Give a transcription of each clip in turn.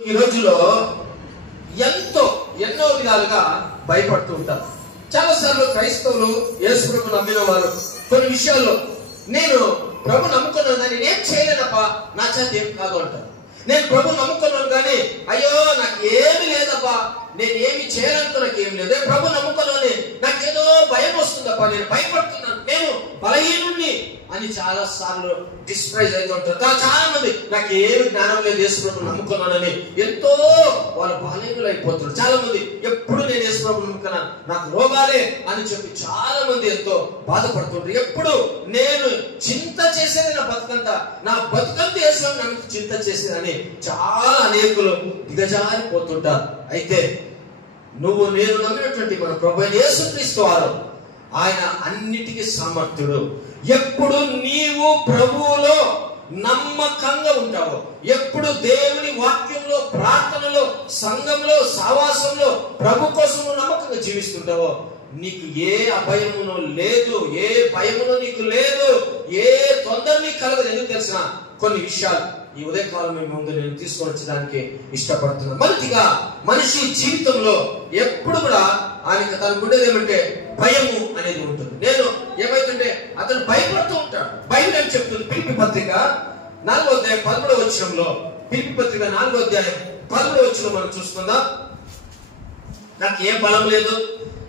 ఈ రోజులో ఎన్నో విధాలుగా భయపడుతూ ఉంటారు. చాలాసార్లు క్రైస్తవులు యేసు ప్రభు నమ్మిన వారు కొన్ని విషయాల్లో నేను ప్రభు నమ్ముకున్నాను కానీ నేనేం చేయలేదప్పా, నా చేత ఏం కాదు అంటారు. నేను ప్రభు నమ్ముకున్నాను కానీ అయ్యో నాకు ఏమి లేదప్పా, నేను ఏమి చేయాలంటూ నాకు ఏమి లేదు. ప్రభు నమ్ముకున్నాను, నాకేదో భయం వస్తుందప్పా, నేను భయపడుతున్నాను, నేను బలహీనుణ్ణి అని చాలా సార్లు డిస్ప్రైజ్ అవుతూ ఉంటారు. చాలా మంది నాకు ఏమి జ్ఞానం లేదు, యేసు ప్రభు నమ్ముకున్నానని ఎంతో వాళ్ళు బలహీనులు అయిపోతున్నారు. చాలా మంది ఎప్పుడు నేను యేసు ప్రభు నమ్ముకున్నా, నాకు రోగాలే అని చెప్పి చాలా మంది ఎంతో బాధపడుతుంటారు. ఎప్పుడు నేను చింత చేసేది నా బతుకంతా, నా బతుకంతా యేసు నన్ను చింత చేసేదని చాలా అనేకులు దిగజారిపోతుంటారు. అయితే నేను నమ్మినటువంటి మన ప్రభు యేసుక్రీస్తు వారు ఆయన అన్నిటికీ సమర్థుడు. ఎప్పుడు నీవు ప్రభువులో నమ్మకంగా ఉంటావో, ఎప్పుడు దేవుని వాక్యంలో, ప్రార్థనలో, సంఘంలో, సహవాసంలో ప్రభు కోసం నమ్మకంగా జీవిస్తుంటావో నీకు ఏ అభయమును లేదు, ఏ భయమును నీకు లేదు, ఏ తొందర నీకు కలగదు. ఎందుకు తెలిసిన కొన్ని విషయాలు ఈ ఉదయకాలం ముందు నేను తీసుకొని వచ్చడానికి ఇష్టపడుతున్నాను. మొదటిగా మనిషి జీవితంలో ఎప్పుడు కూడా ఆయనకు తనకు ఉండేది ఏమంటే భయము అనేది ఉంటుంది. నేను ఏమైతుంటే అతను భయపడుతూ ఉంటాడు. బైబిల్ అని చెప్తుంది ఫిలిప్పీ పత్రిక 4వ అధ్యాయం 13వ వచనంలో, ఫిలిప్పీ పత్రిక 4వ అధ్యాయం 13వ వచనం మనం చూసుకుందాం. నాకు ఏ బలం లేదు,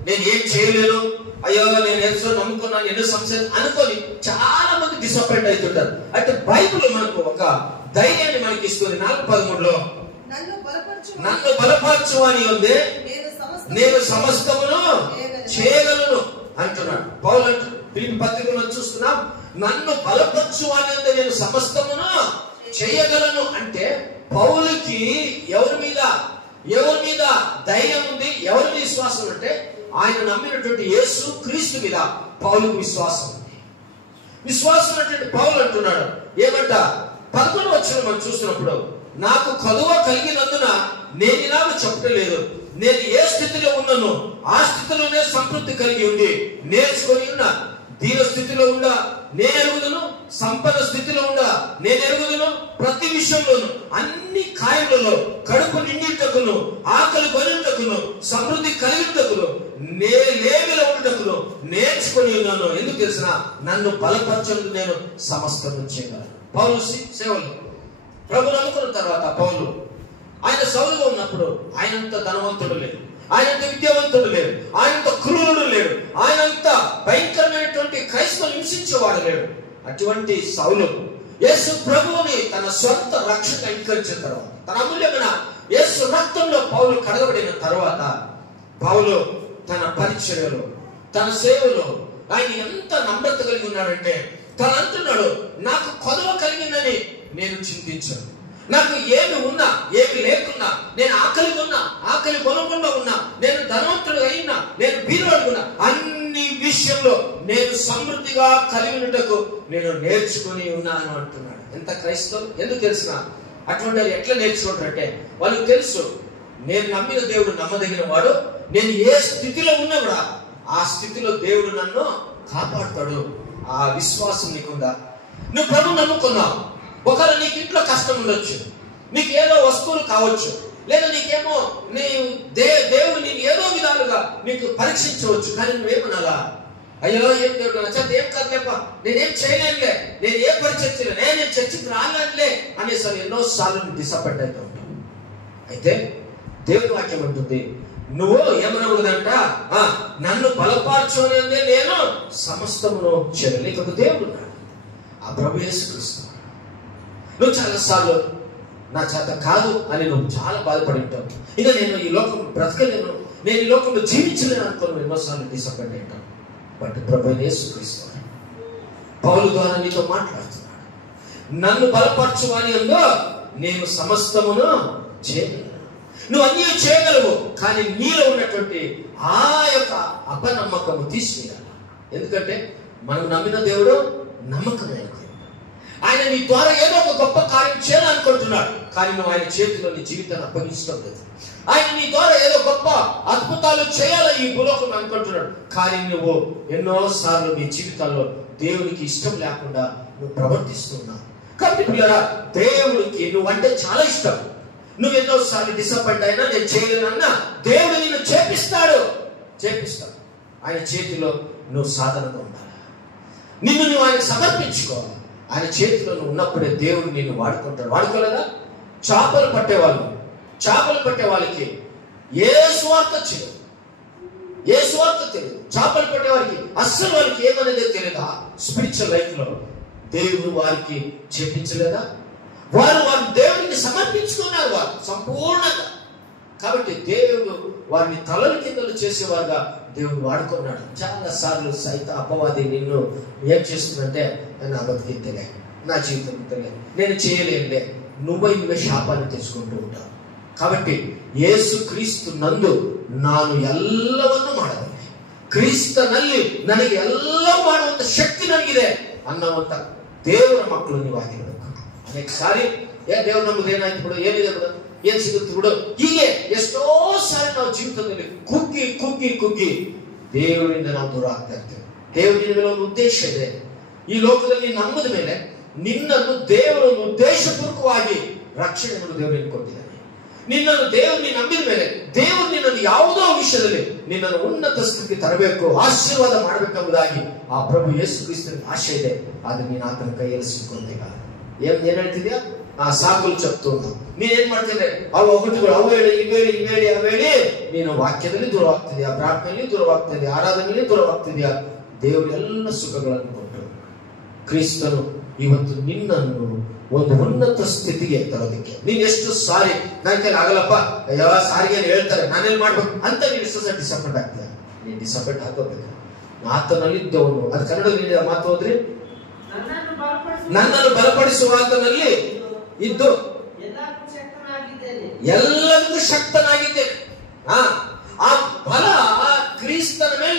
నేను ఏం చేయలేను, అయ్యో నేను ఎంతో నమ్ముకున్నాను, ఎన్నో సమస్యలు అనుకొని చాలా మంది డిసప్పాయింట్ అవుతుంటారు. అంటే బైబిల్ మనకు ఒక ధైర్యాన్ని మనకి ఇస్తుంది. 4:13లో నన్ను బలపరచు అని ఉంది, నేను సమస్తమును చేయగలను అంటున్నాడు పౌలు. అంటున్నాడు ఫిలిప్పీ పత్రికలో చూస్తున్నాం, నన్ను బలపరచు అని ఉంది, నేను సమస్తమును చేయగలను. అంటే పౌలుకి ఎవరి మీద ధైర్యం ఉంది, ఎవరి మీద విశ్వాసం అంటే ఆయన నమ్మినటువంటి యేసు క్రీస్తు మీద పౌలుకు విశ్వాసం ఉంది. విశ్వాసం అంటే పౌలు అంటున్నాడు ఏమంట 11వ వచనం మనం చూస్తున్నప్పుడు, నాకు కలువ కలిగినందున నేను ఇలాగ చెప్పడం లేదు, నేను ఏ స్థితిలో ఉన్నానో ఆ స్థితిలోనే సంతృప్తి కలిగి ఉండి నేర్చుకొని ఉన్నా. దీన స్థితిలో ఉండా నేను ఎరుగుదును, సంపద స్థితిలో ఉండా నేను ఎరుగుదును, ప్రతి విషయంలోను అన్ని కార్యములలో కడుపు నిండిటకును, ఆకలి కొనుటకును, సమృద్ధి కలిగిటకును, లేమిలో ఉండటకును నేర్చుకొని ఉన్నాను. ఎందుకు తెలిసిన నన్ను బలపరచను నేను సమస్తం చేయగలను. పౌలు సేవలు ప్రభు నమ్ముకున్న తర్వాత పౌలు ఆయన సౌలుగా ఉన్నప్పుడు ఆయనంత ధనవంతుడు లేడు, ఆయనంత విద్యావంతుడు లేడు, ఆయనంత క్రూరుడు లేడు, ఆయనంత భయంకరమైనటువంటి క్రైస్తవులు హింసించేవాడు లేడు. అటువంటి సౌలు యేసు ప్రభువుని తన సొంత రక్షణ అంగీకరించిన తర్వాత, తన అమూల్యమైన యేసు రక్తంలో పౌలు కడగబడిన తర్వాత, పౌలు తన పరిచర్యలో, తన సేవలో ఆయన ఎంత నమ్రత కలిగి ఉన్నాడంటే తను అంటున్నాడు, నాకు కొదవ కలిగిందని నేను చింతించాను, నాకు ఏమి ఉన్నా ఏమి లేకున్నా, నేను ఆకలి ఉన్నా ఆకలి కొనకుండా ఉన్నా, నేను ధనవంతుడు అయినా నేను బీదవాడుకున్నా, అన్ని విషయంలో నేను సమృద్ధిగా కలిగినటకు నేను నేర్చుకుని ఉన్నాను అంటున్నాడు. ఎంత క్రైస్తవులు! ఎందుకు తెలిసిన అటువంటి వాళ్ళు ఎట్లా నేర్చుకుంటారంటే వాళ్ళకి తెలుసు నేను నమ్మిన దేవుడు నమ్మదగిన వాడు, నేను ఏ స్థితిలో ఉన్నా కూడా ఆ స్థితిలో దేవుడు నన్ను కాపాడుతాడు. ఆ విశ్వాసం నీకుందా? నువ్వు ప్రభు నమ్ముకున్నావు, ఒకవేళ నీకు ఇంట్లో కష్టం ఉండొచ్చు, నీకు ఏదో వస్తువులు కావచ్చు, లేదా నీకేమో దేవుడు నేను ఏదో విధాలుగా నీకు పరీక్షించవచ్చు, కానీ నువ్వేమనాలా, అయ్యో ఏం దేవుడు నా చేత ఏం కాదులేప, నేనేం చేయలేనులే, నేను ఏ పరీక్ష నేను చర్చికి రాలేనులే అనేసరి ఎన్నోసార్లు డిసప్పాయింట్ అవుతూ ఉంటావు. అయితే దేవుని వాక్యం ఉంటుంది, నువ్వు ఏమనకూడదంట, నన్ను బలపరచు అనేది నేను సమస్తమును చేయలేను. ఇక్కడ దేవుడు ఆ ప్రభు యేసుక్రీస్తు. నువ్వు చాలాసార్లు నా చేత కాదు అని నువ్వు చాలా బాధపడి ఉంటావు, ఇక నేను ఈ లోకం బ్రతకలేను, నేను ఈ లోకంలో జీవించలేను అనుకుని ఎన్నోసార్లు డిసప్పాయింట్ ఉంటావు. బట్ ప్రభు యేసుక్రీస్తు పౌలు ద్వారా నీతో మాట్లాడుతున్నాడు, నన్ను బలపరచు అని ఉందో నేను సమస్తమును చేయగలను. నువ్వు అన్నీ చేయగలవు, కానీ నీలో ఉన్నటువంటి ఆ యొక్క అపనమ్మకము తీసివేయాలి. ఎందుకంటే మనం నమ్మిన దేవుడు నమ్మకమైన దేవుడు. ఆయన నీ ద్వారా ఏదో ఒక గొప్ప కార్యం చేయాలనుకుంటున్నాడు, కానీ నువ్వు ఆయన చేతిలో నీ జీవితాన్ని అప్పగించడం లేదు. ఆయన నీ ద్వారా ఏదో గొప్ప అద్భుతాలు చేయాలని ఈ భూలోకం అనుకుంటున్నాడు, కానీ నువ్వు ఎన్నోసార్లు నీ జీవితాల్లో దేవునికి ఇష్టం లేకుండా నువ్వు ప్రవర్తిస్తున్నావు. కాబట్టి పిల్లరా, దేవుడికి నువ్వంటే చాలా ఇష్టం, నువ్వు ఎన్నోసార్లు డిసప్పాయింట్ అయినా నేను చేయలేనన్నా దేవుడు నిన్ను చేపిస్తాడు. ఆయన చేతిలో నువ్వు సాధనగా ఉండాలి. నిన్ను నువ్వు ఆయనకు సమర్పించుకోవాలి. ఆయన చేతిలో నువ్వు ఉన్నప్పుడే దేవుడు నిన్ను వాడుకుంటాడు. వాడుకోలేదా? చేపలు పట్టే వాళ్ళకి ఏ స్వార్థ తెలియదు. చేపలు పట్టే వారికి అస్సలు వాళ్ళకి ఏమనేది తెలియదా? స్పిరిచువల్ లైఫ్ లో దేవుడు వారికి చెప్పించలేదా? వారు దేవుడిని సమర్పించుకున్నారు, వారు సంపూర్ణంగా. కాబట్టి దేవుడు వారిని తలలు కిందలు చేసేవారుగా దేవుడు వాడుకున్నాడు. చాలా సార్లు సైత అపవాది నిన్ను ఏం చేస్తుందంటే, నా బతికితేలే, నా జీవితం ఇంతలే, నేను చేయలేనులే, నువ్వే శాపాన్ని తెచ్చుకుంటూ ఉంటావు. కాబట్టి యేసు ಕ್ರಿಸ್ತು ನಂದು ನಾನು ಎಲ್ಲವನ್ನು ಮಾಡಬಲ್ಲೆ, ಕ್ರಿಸ್ತನಲ್ಲಿ ನನಗೆ ಎಲ್ಲ ಮಾಡುವಂತ ಶಕ್ತಿ ನನಗಿದೆ ಅನ್ನುವಂತ ದೇವರ ಮಕ್ಕಳು ನೀವಾಗಿರಬೇಕು. ಅನೇಕ ಸಾರಿ ದೇವರು ನಮ್ದು ಏನಾಯ್ತು ಬಿಡು, ಏನಿದೆ ಬಿಡು, ಏನ್ ಸಿಗುತ್ತೆ ಬಿಡು, ಹೀಗೆ ಎಷ್ಟೋ ಸಾರಿ ನಾವು ಜೀವಿತದಲ್ಲಿ ಕುಗ್ಗಿ ದೇವರಿಂದ ನಾವು ದೂರ ಆಗ್ತಾ ಇರ್ತೇವೆ. ದೇವರಿನ ಮೇಲೆ ಒಂದು ಉದ್ದೇಶ ಇದೆ. ಈ ಲೋಕದಲ್ಲಿ ನಂಬದ ಮೇಲೆ ನಿನ್ನನ್ನು ದೇವರು ಉದ್ದೇಶಪೂರ್ವಕವಾಗಿ ರಕ್ಷಣೆ ಮಾಡಲು ದೇವರಿಗೆ ಕೊಟ್ಟಿದ್ದಾನೆ. ನಿನ್ನನ್ನು ದೇವರನ್ನು ನಂಬಿದ ಮೇಲೆ ದೇವರು ನಿನ್ನನ್ನು ಯಾವುದೋ ವಿಷಯದಲ್ಲಿ ನಿನ್ನನ್ನು ಉನ್ನತ ಸ್ಥಿತಿಗೆ ತರಬೇಕು, ಆಶೀರ್ವಾದ ಮಾಡಬೇಕೆಂಬುದಾಗಿ ಆ ಪ್ರಭು ಯೇಸು ಕ್ರಿಸ್ತನಿಗೆ ಆಶೆ ಇದೆ. ಆದ್ರೆ ನೀನು ಆತನ ಕೈಯಲ್ಲಿ ಸಿಕ್ಕೊಂತೀಗ ಏನ್ ಹೇಳ್ತಿದ್ಯಾ? ಆ ಸಾಕುಲು చెప్తూ ನೀನೇನ್ ಮಾಡ್ತಿದ್ದೆ? ಅವು ಒಗಟುಗಳು, ಅವು ಹೇಳಿ ಅವೇಳಿ ನೀನು ವಾಕ್ಯದಲ್ಲಿ ದೂರವಾಗ್ತಿದ್ಯಾ, ಪ್ರಾರ್ಥನೆಯಲ್ಲಿ ದೂರವಾಗ್ತಿದ್ಯಾ, ಆರಾಧನೆಯಲ್ಲಿ ದೂರವಾಗ್ತಿದ್ಯಾ. ದೇವರು ಎಲ್ಲ ಸುಖಗಳನ್ನು ಕೊಟ್ಟು ಕ್ರಿಸ್ತನು ಇವತ್ತು ನಿನ್ನನ್ನು ಒಂದು ಉನ್ನತ ಸ್ಥಿತಿಗೆ ತರೋದಕ್ಕೆ ನೀನ್ ಎಷ್ಟು ಸಾರಿ ನನ್ನ ಕೈಲಿ ಆಗಲ್ಲಪ್ಪ, ಯಾವ ಸಾರಿಗೆ ಹೇಳ್ತಾರೆ ನಾನೇನ್ ಮಾಡ್ಬೇಕು ಅಂತ ನೀನು ಎಷ್ಟು ಸಾರಿ ಡಿಸಪಾಯಿಂಟ್ ಆಗ್ತೀಯ. ನೀನ್ ಡಿಸಪಾಯಿಂಟ್ ಹಾಕೋಬೇಕು. ಆತನಲ್ಲಿದ್ದವನು, ಅದು ಕನ್ನಡದಲ್ಲಿ ಮಾತು ಹೋದ್ರಿ, ನನ್ನನ್ನು ಬಲಪಡಿಸುವ ಆತನಲ್ಲಿ ಇದ್ದು ಎಲ್ಲದಕ್ಕೂ ಶಕ್ತನಾಗಿದ್ದೇನೆ. ಆ ಬಲ ಕ್ರಿಸ್ತನ ಮೇಲೆ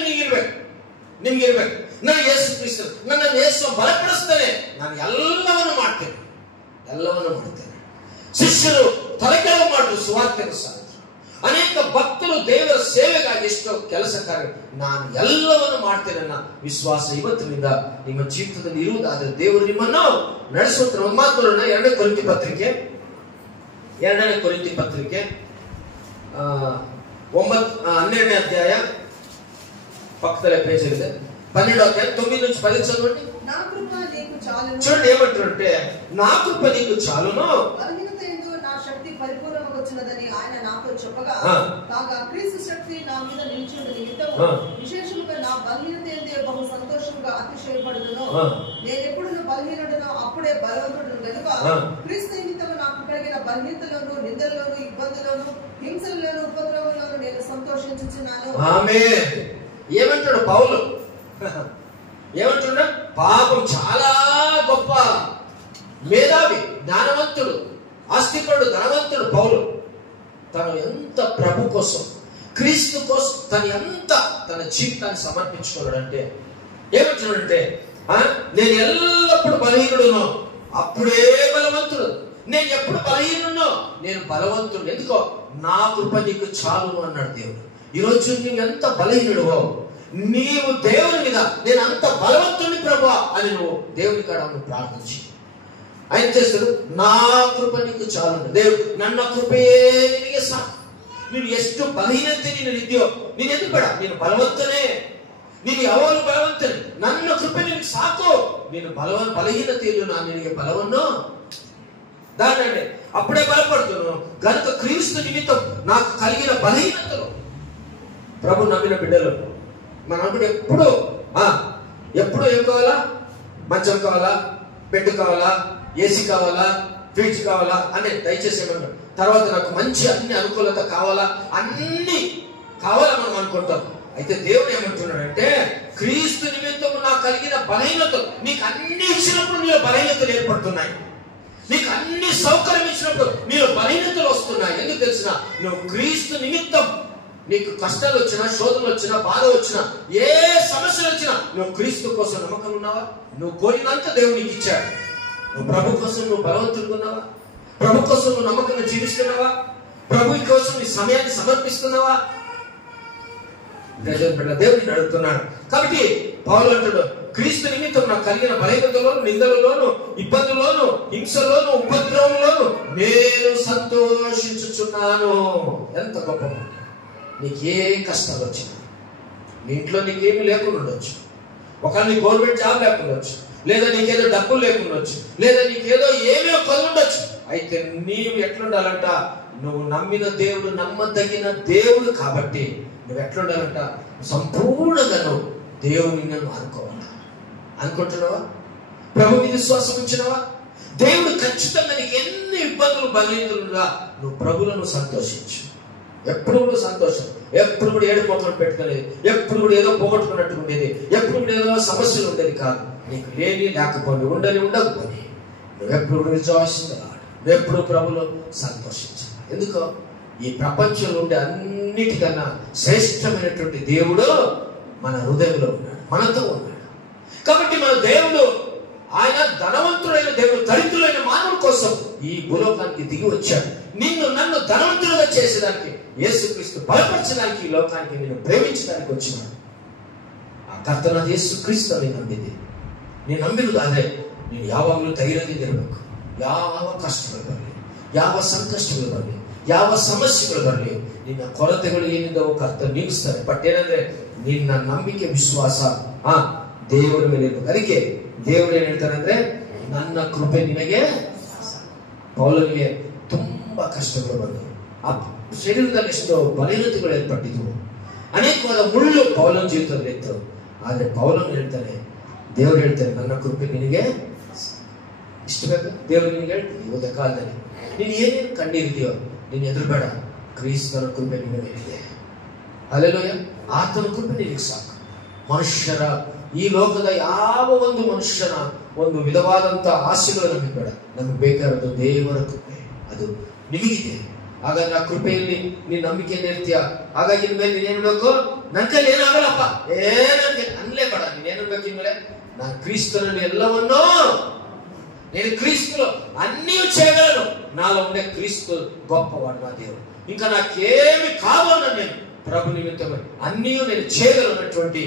ನಿಮ್ಗಿರ್ಬೇಕು. ನಾನು ಯೇಸು ಕ್ರಿಸ್ತ ನನ್ನನ್ನು ಯೇಸು ಬಲಪಡಿಸ್ತೇನೆ, ನಾನು ಎಲ್ಲವನ್ನು ಮಾಡ್ತೇನೆ. ಶಿಷ್ಯರು ತಲೆಕೆಳಗು ಮಾಡಿದ್ರು, ಸುವಾರ್ತೆಗೆ ಸಾಧ್ಯ. ಅನೇಕ ಭಕ್ತರು ದೇವರ ಸೇವೆಗಾಗಿ ಎಷ್ಟೋ ಕೆಲಸ ಕಾರ್ಯ, ನಾನು ಎಲ್ಲವನ್ನು ಮಾಡ್ತೇನೆ ಅನ್ನೋ ವಿಶ್ವಾಸ ಇವತ್ತಿನಿಂದ ನಿಮ್ಮ ಜೀವಿತದಲ್ಲಿ ಇರುವುದಾದ್ರೆ ದೇವರು ನಿಮ್ಮನ್ನು ನಡೆಸುವಂತ. ಒಂದು ಮಾತು ನೋಡೋಣ, 2ನೇ ಕೊರಿಂಥಿ ಪತ್ರಿಕೆ 12ನೇ ಅಧ್ಯಾಯ, ಪಕ್ಕದಲ್ಲೇ ಪೇಜ್ ಇದೆ, 12వ అధ్యాయం 9 నుంచి 10 చదవండి. చూడండి ఏమంటారంటే, నా కృప నీకు చాలును, నా శక్తి పరిపూర్ణంగా వచ్చినదని ఆయన నాతో చెప్పగా, కాగా క్రీస్తు శక్తి నా మీద నిలిచిన నిమిత్తము విశేషముగా నా బలహీనత ఎందే బహు సంతోషంగా అతిశయపడుదును. నేను ఎప్పుడు బలహీనుడనో అప్పుడే బలవంతుడును గనుక క్రీస్తు నిమిత్తము నాకు కలిగిన బలహీనతలోను, నిందల్లోను, ఇబ్బందుల్లోను, హింసల్లోను, ఉపద్రవంలోను నేను సంతోషించుచున్నాను. ఆమేన్. ఏమంటాడు పౌలు? ఏమంటున్నా? పాపం చాలా గొప్ప మేధావి, జ్ఞానవంతుడు, ఆస్తిపరుడు, ధనవంతుడు పౌలు. తను ఎంత ప్రభు కోసం, క్రీస్తు కోసం తన జీవితాన్ని సమర్పించుకున్నాడంటే, ఏమంటున్నాడంటే, నేను ఎల్లప్పుడు బలహీనుడునో అప్పుడే బలవంతుడు, నేను ఎప్పుడు బలహీనున్నో నేను బలవంతుడు, ఎందుకో నా కృప నీకు చాలు అన్నాడు దేవుడు. ఈరోజు నువ్వు ఎంత బలహీనుడువో, నీవు దేవుని మీద నేను అంత బలవంతుని ప్రభు అని నువ్వు దేవుని కాడ ప్రార్థించి ఆయన చేస్తాడు. నా కృప నీకు చాలు, దేవుడు ನನ್ನ ಕೃಪೆಯೇ ನಿನಗೆ ಸಾಕು. ನೀನು ಎಷ್ಟು ಬಲಹೀನತೆ ನೀನಿದ್ಯೋ ನೀನು ಎಂದು ಬೇಡ, ನೀನು ಬಲವಂತನೇ, ನೀನು ಯಾವಾಗಲೂ ಬಲವಂತನೇ, ನನ್ನ ಕೃಪೆ ನಿನಗೆ ಸಾಕು. ನೀನು బలహీనತೆಯಲ್ಲೂ ನಾನು ನಿನಗೆ ಬಲವನ್ನು దానండి అప్పుడే బలపడుతున్నాను గనుక క్రీస్తు నిమిత్తం నాకు కలిగిన బలహీనతలు. ప్రభు నమ్మిన బిడ్డలు మనం అనుకుంటే ఎప్పుడు ఏం కావాలా? మంచం కావాలా, బెడ్ కావాలా, ఏసీ కావాలా, ఫ్రిడ్జ్ కావాలా అని దయచేసి ఏమన్నా, తర్వాత నాకు మంచి అన్ని అనుకూలత కావాలా, అన్ని కావాలా మనం అనుకుంటాం. అయితే దేవుడు ఏమంటున్నాడంటే, క్రీస్తు నిమిత్తము నాకు కలిగిన బలహీనతలు, నీకు అన్ని ఇచ్చినప్పుడు నీలో బలహీనతలు ఏర్పడుతున్నాయి, నీకు అన్ని సౌకర్యం ఇచ్చినప్పుడు నీలో బలహీనతలు వస్తున్నాయి. ఎందుకు తెలిసిన? నువ్వు క్రీస్తు నిమిత్తం నీకు కష్టాలు వచ్చినా, శోధనలు వచ్చినా, బాధ వచ్చినా, ఏ సమస్యలు వచ్చినా నువ్వు క్రీస్తు కోసం నమ్మకం ఉన్నావా? నువ్వు కోరినంత దేవుడు నీకు ఇచ్చాడు. నువ్వు ప్రభు కోసం నువ్వు బలవంతుడుకున్నావా? ప్రభు కోసం నువ్వు నమ్మకంగా జీవిస్తున్నావా? ప్రభు కోసం నీ సమయాన్ని సమర్పిస్తున్నావా? దేవుడిని అడుగుతున్నాడు. కాబట్టి పౌలు అంటాడు, క్రీస్తు నిమిత్తం నాకు కలిగిన బలహీనతలోను, నిందలలోను, ఇబ్బందుల్లోను, హింసలోను, ఉపద్రవంలోను నేను సంతోషించుచున్నాను. ఎంత గొప్ప మాట. నీకే కష్టాలు వచ్చినా, నీ ఇంట్లో నీకేమీ లేకుండా ఉండొచ్చు, ఒకవేళ నీ గవర్నమెంట్ జాబ్ లేకుండా వచ్చు, లేదా నీకేదో డబ్బులు లేకుండా వచ్చు, లేదా నీకేదో ఏమేమో కొనుండొచ్చు. అయితే నీవు ఎట్లుండాలంట, నువ్వు నమ్మిన దేవుడు నమ్మదగిన దేవుడు కాబట్టి నువ్వు ఎట్లుండాలంట, సంపూర్ణంగా నువ్వు దేవుని నన్ను అనుకోవాలా. అనుకుంటున్నావా? ప్రభు మీద విశ్వాసం ఉంచినవా? దేవుడు ఖచ్చితంగా నీకు ఎన్ని ఇబ్బందులు బలహీనతలున్నా నువ్వు ప్రభులను సంతోషించు. ఎప్పుడు కూడా సంతోషం, ఎప్పుడు కూడా ఏడు మొక్కలు పెట్టుకునేది, ఎప్పుడు కూడా ఏదో పోగొట్టుకున్నట్టు ఉండేది, ఎప్పుడు కూడా ఏదో సమస్యలు ఉండేది కాదు. నీకు లేని లేకపోయి ఉండకపోయి నువ్వెప్పుడు కూడా విశ్వాసించాలి, నువ్వెప్పుడు ప్రభులో సంతోషించాలి. ఎందుకో ఈ ప్రపంచంలో ఉండే అన్నిటికన్నా శ్రేష్టమైనటువంటి దేవుడు మన హృదయంలో ఉన్నాడు, మనతో ఉన్నాడు. కాబట్టి మన దేవుడు ఆయన ధనవంతుడైన దేవుడు దరిద్రులైన మానవుల కోసం ఈ భూలోకానికి దిగి వచ్చాడు. నిన్ను నన్ను ధనవంతులుగా చేసేదానికి, యేసుక్రీస్తు బలపరచడానికి, ఈ లోకానికి నిన్ను ప్రేమించడానికి వచ్చినాడు. ఆ కర్తన యేసుక్రీస్తు అని నమ్మింది. నేను నమ్మినది అదే. నేను యావాగ్లు ధైర్యంగా తిరగకు, యావ కష్టములు బరలి, యావ సంకష్టములు బరలి, ಯಾವ ಸಮಸ್ಯೆಗಳು ಬರಲಿ, ನಿನ್ನ ಕೊರತೆಗಳು ಏನಿದ್ದಾವೋ ಕರ್ತನು ನೀಗಿಸ್ತಾರೆ. ಬಟ್ ಏನಂದ್ರೆ ನಿನ್ನ ನಂಬಿಕೆ ವಿಶ್ವಾಸ ದೇವರ ಮೇಲೆ ಇರಬೇಕು. ಅದಕ್ಕೆ ದೇವರು ಏನ್ ಹೇಳ್ತಾರೆ ಅಂದ್ರೆ, ನನ್ನ ಕೃಪೆ ನಿನಗೆ. ಪೌಲನಿಗೆ ತುಂಬಾ ಕಷ್ಟಗಳು ಬಂದವು, ಆ ಶರೀರದಲ್ಲಿ ಎಷ್ಟೋ ಬಲಹೀನತೆಗಳು ಏರ್ಪಟ್ಟಿದ್ವು, ಅನೇಕವಾದ ಮುಳ್ಳು ಪೌಲನ ಜೀವಿತದಲ್ಲಿ ಇತ್ತು. ಆದ್ರೆ ಪೌಲನ್ ಹೇಳ್ತಾನೆ, ದೇವರು ಹೇಳ್ತಾರೆ, ನನ್ನ ಕೃಪೆ ನಿನಗೆ ಇಷ್ಟು ಬೇಕು. ದೇವರು ನಿನಗೆ ಹೇಳ್ತೀನಿ, ಇವತ್ತ ಕಾಲದಲ್ಲಿ ನೀನು ಏನೇನು ಕಂಡಿರ್ತೀಯೋ ನೀನು ಎದುರುಬೇಡ, ಕ್ರಿಸ್ತನ ಕೃಪೆ ನಿನ್ನ ಮೇಲಿದೆ. ಹಲ್ಲೆಲೂಯಾ. ಆತನ ಕೃಪೆ ನಿನಗೆ ಸಾಕು. ಮನುಷ್ಯರ, ಈ ಲೋಕದ ಯಾವ ಒಂದು ಮನುಷ್ಯನ ಒಂದು ವಿಧವಾದಂತ ಆಸೆಗಳು ನಮಗೆ ಬೇಡ. ನಮಗೆ ಬೇಕಾದದ್ದು ದೇವರ ಕೃಪೆ, ಅದು ನಿಮಗಿದೆ. ಹಾಗಾದ್ರೆ ಆ ಕೃಪೆಯಲ್ಲಿ ನೀನು ನಂಬಿಕೆಯನ್ನು ಇರ್ತೀಯ. ಹಾಗಾಗಿ ಇನ್ಮೇಲೆ ನೀನೇನ್ಬೇಕು, ನನ್ನ ಕೈಲಿ ಏನಾಗಲ್ಲಪ್ಪ ಏನಂತೆ ಅನ್ಲೇ ಬೇಡ. ನೀನೇನ್ಬೇಕು ಇನ್ಮೇಲೆ, ನಾನು ಕ್ರಿಸ್ತನಲ್ಲಿ ಎಲ್ಲವನ್ನೂ, నేను క్రీస్తులో అన్నీ చేయగలను, నాలో ఉండే క్రీస్తు గొప్పవాడు నా దేవుడు, ఇంకా నాకేమి కావాలని నేను ప్రభు నిమిత్తమై అన్నీ నేను చేయగలనటువంటి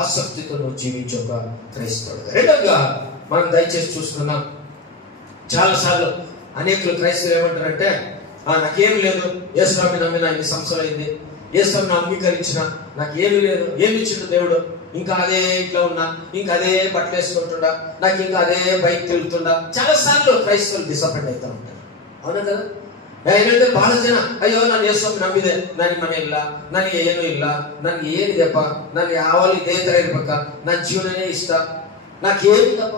ఆసక్తితో నువ్వు జీవించే ఒక క్రైస్తవుడుగా. రెండోగా మనం దయచేసి చూస్తున్నాం, చాలాసార్లు అనేకులు క్రైస్తవులు ఏమంటారంటే, నాకేం లేదు, యేసుని నమ్మిన 5 సంవత్సరాలు అయింది, యేసుని అంగీకరించిన, నాకు ఏమీ లేదు, ఏమి ఇచ్చిండు దేవుడు, ఇంకా అదే ఇంట్లో ఉన్నా, ఇంకా అదే బట్టలు వేసుకుంటుండా, నాకు ఇంకా అదే బైక్ తిరుగుతుండా. చాలా సార్లు క్రైస్తవులు డిసప్పాయింట్ అవుతా ఉంటారు. అవునా కదా? ಏನಂದ್ರೆ ಬಹಳ ಜನ, ಅಯ್ಯೋ ನಾನು ಯೇಸು ನಂಬಿದೆ, ನನಗೆ ಮನೆ ಇಲ್ಲ, ನನಗೆ ಏನೂ ಇಲ್ಲ, ನನಗೆ ಏನಿದೆಪ್ಪ, ನನಗೆ ಯಾವಾಗ ಇದೇ ತರ ಇರ್ಬೇಕ, ನನ್ನ ಜೀವನನೇ ಇಷ್ಟ, నాకేమిందప్ప,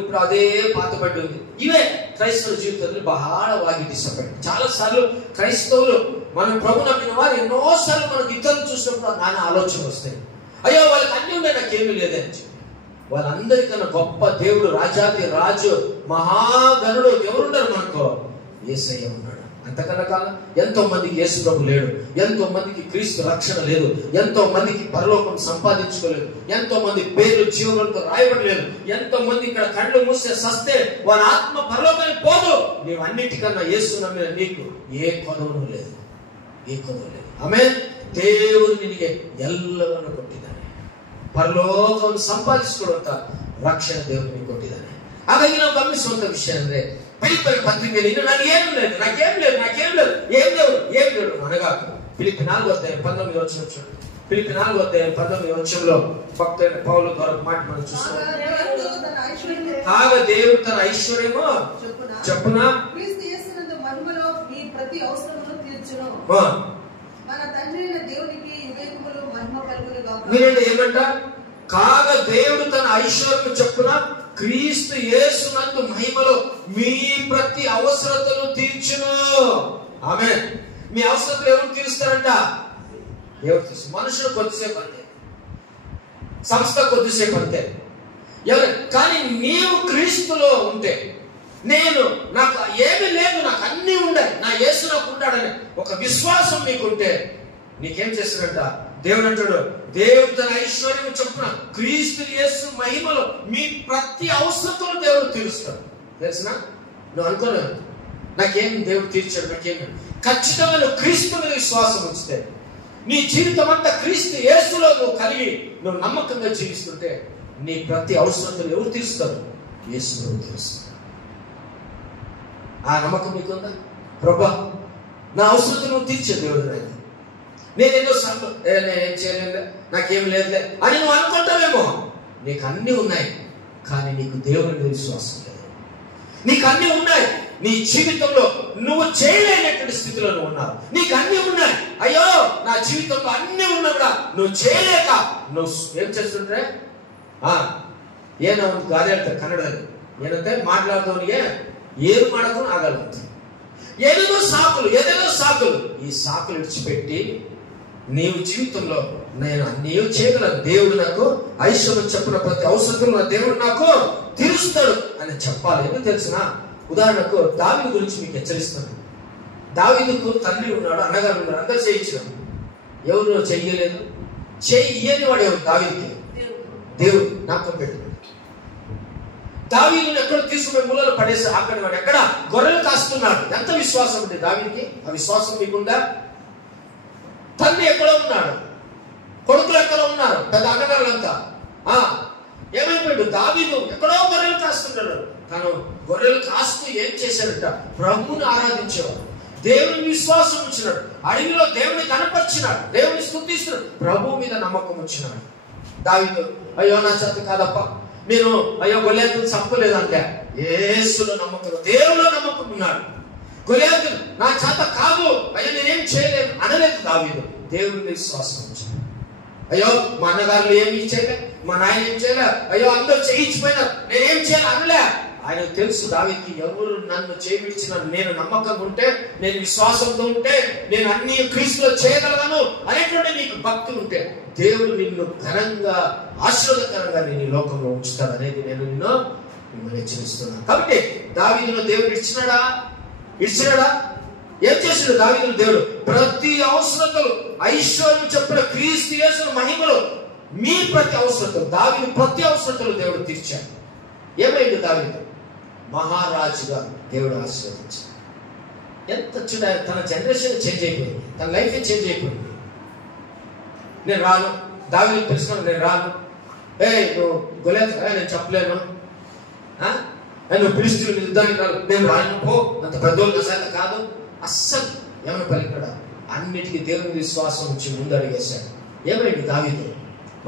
ఇప్పుడు అదే పాత పట్టి ఉంది. ఇవే క్రైస్తవుల జీవితంలో బహళವಾಗಿ డిసప్పాయింట్. చాలా సార్లు క్రైస్తవులు, మనం ప్రభు నమ్మిన వారు ఎన్నోసార్లు మనకు ఇతరులు చూసినప్పుడు నాన్న ఆలోచన వస్తాయి, అయ్యో వాళ్ళకి అన్ని ఉన్నాయి, నాకేమీ లేదే అని చెప్పి. వాళ్ళందరికన్నా గొప్ప దేవుడు, రాజాది రాజు, మహాగణుడు ఎవరున్నారు మనకు? యేసయ్య ఉన్నాడు. అంతకన్నా కాలం ఎంతో మందికి యేసు ప్రభు లేడు, ఎంతో మందికి క్రీస్తు రక్షణ లేదు, ఎంతో మందికి పరలోకం సంపాదించుకోలేదు, ఎంతో మంది పేర్లు జీవనంతో రాయబడలేదు, ఎంతో మంది ఇక్కడ కళ్ళు మూసే సస్తే వారి ఆత్మ పరలోకానికి పోదు. నీవు అన్నిటికన్నా యేసు నమ్మిన నీకు ఏ కొదవను లేదు, ఏ కొదవ లేదు. ಆಮೇಲೆ ದೇವರು ನಿನಗೆ ಎಲ್ಲವನ್ನು ಕೊಟ್ಟಿದ್ದಾನೆ, ಪರಲೋಕವನ್ನು ಸಂಪಾದಿಸಿಕೊಳ್ಳುವಂತ ರಕ್ಷಣೆ ದೇವರು ನಿನಗೆ ಕೊಟ್ಟಿದ್ದಾನೆ. ಹಾಗಾಗಿ ನಾವು ಗಮನಿಸುವಂತ ವಿಷಯ ಅಂದ್ರೆ, ಫಿಲಿಪ್ಪರ ಪತ್ರಿಕೆಯಲ್ಲಿ ಇನ್ನು ನನಗೇನು లేదు, నాకేం లేదు, నాకేం లేదు, ఏం లేవు అనగాక. ఫిలిప్పి 4:19 ఫిలిప్పి 4:19 భక్తుడైన పౌలు ద్వారా మాట మనం చూస్తాం. కాగా దేవుడు తన ఐశ్వర్యము చెప్పున క్రీస్తు యేసునందు మహిమలో మీ ప్రతి అవసరమును తీర్చును. మన తండ్రి అయిన దేవునికి యుగయుగములు మహిమ కలుగును గాక. మీరేంటి ఏమంట? కాగా దేవుడు తన ఐశ్వర్యము చెప్పున క్రీస్తు యేసునందు మహిమలో మీ ప్రతి అవసరతను తీర్చును. ఆమేన్. మీ అవసరతలు ఎవరు తీరుస్తారంట? దేవుడు తీర్చు. మనుషులు కొద్దిసేపు అంతే, సంస్థ కొద్దిసేపు అంతే, ఎవరు. కానీ నీవు క్రీస్తులో ఉంటే, నాకు ఏమీ లేదు, నాకు అన్నీ ఉండాలి, నా యేసు నాకు ఉంటాడని ఒక విశ్వాసం నీకుంటే, నీకేం చేస్తాడంట? దేవుడు అంటాడు, దేవుడు తన ఐశ్వర్యం చొప్పున క్రీస్తు యేసు మహిమలో మీ ప్రతి అవసరతను దేవుడు తీరుస్తాడు. తెలుసునా? నువ్వు అనుకోలేదు నాకేం దేవుడు తీర్చాడు, నాకేమి. ఖచ్చితంగా నువ్వు క్రీస్తు మీద విశ్వాసం ఉంచితే, నీ జీవితం అంతా క్రీస్తు యేసులో నువ్వు కలిగి నువ్వు నమ్మకంగా జీవిస్తుంటే నీ ప్రతి అవసరతలు ఎవరు తీరుస్తారు? యేసు ప్రభు తీరుస్తారు. ఆ నమ్మకం మీకుందా? ప్రభా, నా అవసరతలు నువ్వు తీర్చే దేవుడు నాయన. నేను ఎన్నోసార్లు నేనేం చేయలేదు, నాకేం లేదులే అని నువ్వు అనుకుంటావేమో. నీకు అన్నీ ఉన్నాయి, కానీ నీకు దేవుని విశ్వాసం లేదు. నీకు అన్నీ ఉన్నాయి, నీ జీవితంలో నువ్వు చేయలేనటువంటి స్థితిలో నువ్వు ఉన్నావు. నీకు అన్నీ ఉన్నాయి, అయ్యో నా జీవితంలో అన్నీ ఉన్నా కూడా నువ్వు చేయలేక నువ్వు ఏం చేస్తుంటే ಏನೋ ಒಂದು ಗಾದೆ ಹೇಳ್ತಾರೆ ಕನ್ನಡದಲ್ಲಿ, ಏನಂತೆ ಮಾట్లాಡೋನಿಗೆ ಏನು ಮಾಡೋದು ಆಗಲ್ಲ ಅಂತ. ఏదేదో సాకులు ఈ సాకులు విడిచిపెట్టి నీవు జీవితంలో నేను అన్నీ చేయగలను, దేవుడు నాకు ఐశ్వర్యం చెప్పిన ప్రతి అవసరం నా దేవుడు నాకు తీరుస్తాడు అని చెప్పాలి. ఎందుకు తెలిసిన? ఉదాహరణకు దావీదు గురించి మీకు హెచ్చరిస్తాను. దావీదుకు తండ్రి ఉన్నాడు, అన్నగారు ఉన్నాడు, అందరూ చేయించారు. ఎవరు చెయ్యలేదు, చెయ్యని వాడు ఎవరు? దావీదుకి దేవుడు జ్ఞాపకం పెట్టాడు. దావీదుని ఎక్కడ తీసుకుపోయి మూలలో పడేసి అక్కడ వాడు ఎక్కడ గొర్రెలు కాస్తున్నాడు. ఎంత విశ్వాసం ఉంది దావీదుకి? ఆ విశ్వాసం మీకుందా? తండ్రి ఎక్కడో ఉన్నాడు, కొడుకులు ఎక్కడో ఉన్నారు, పెద్ద అన్నగారులంతా. ఏమైపోయాడు? దావీదు ఎక్కడో గొర్రెలు కాస్తున్నాడు. తను గొర్రెలు కాస్తూ ఏం చేశాడట? ప్రభువుని ఆరాధించేవాడు, దేవుని విశ్వాసం ఉంచినాడు, అడవిలో దేవుని కనపరిచినాడు, దేవుని స్తుతిస్తున్నాడు, ప్రభువు మీద నమ్మకం ఉంచినాడు. దావీదు అయ్యో నా చేత కాదప్ప, నేను అయ్యో గొలియాతును చంపలేదంటే యేసులో నమ్మకం, దేవులో నమ్మకం ఉన్నాడు. గొలియాతు నా చేత కాదు, అయ్యో నేనేం చేయలేదు అనలేదు దావీదు. దేవుని విశ్వాసం ఉంచాడు. అయ్యో మా అన్నగారులు ఏమి చేయలే, మా నాయన ఏం చేయలే, అయ్యో అందరూ చేయించిపోయినారు, నేనేం చేయాలి అనలే. ఆయనకు తెలుసు దావీదుకి ఎవరు నన్ను చేయించిన, నేను నమ్మకంగా ఉంటే, నేను విశ్వాసంతో ఉంటే, నేను అన్ని క్రీస్తులో చేయగలను అనేటువంటి నీకు భక్తి ఉంటే దేవుడు నిన్ను ఘనంగా ఆశీర్వాదకరంగా నేను ఈ లోకంలో ఉంచుతాడు అనేది నేను మిమ్మల్ని హెచ్చరిస్తున్నాను. కాబట్టి దావీదును దేవుడు ఇచ్చినాడా? ఏం చేశాడు దావీదును దేవుడు? ప్రతి అవసరతలు ఐశ్వర్యం చెప్పిన క్రీస్తు యేసు మహిమలో మీ ప్రతి అవసరతలు, దావీదు ప్రతి అవసరతలు దేవుడు తీర్చాడు. ఏమైంది? దావీదు మహారాజుగా దేవుడు ఆశీర్వదించాడు. ఎంత తన జనరేషన్ చేంజ్ అయిపోయింది, తన లైఫ్ చేంజ్ అయిపోయింది. నేను రాను, దావీదు పిలిచినాను, నేను రాను, నువ్వు గొలియాతు నేను చెప్పలేను, నువ్వు ఫిలిష్తీయుల యుద్ధానికి రాను, నేను రాను పో, అంత పెద్దోళ్ళ శాత కాదు. అస్సలు ఏమైనా పలికాడా? అన్నిటికీ దేవుని విశ్వాసం నుంచి ముందు అడిగేశాడు. ఏమైంది? దావీదు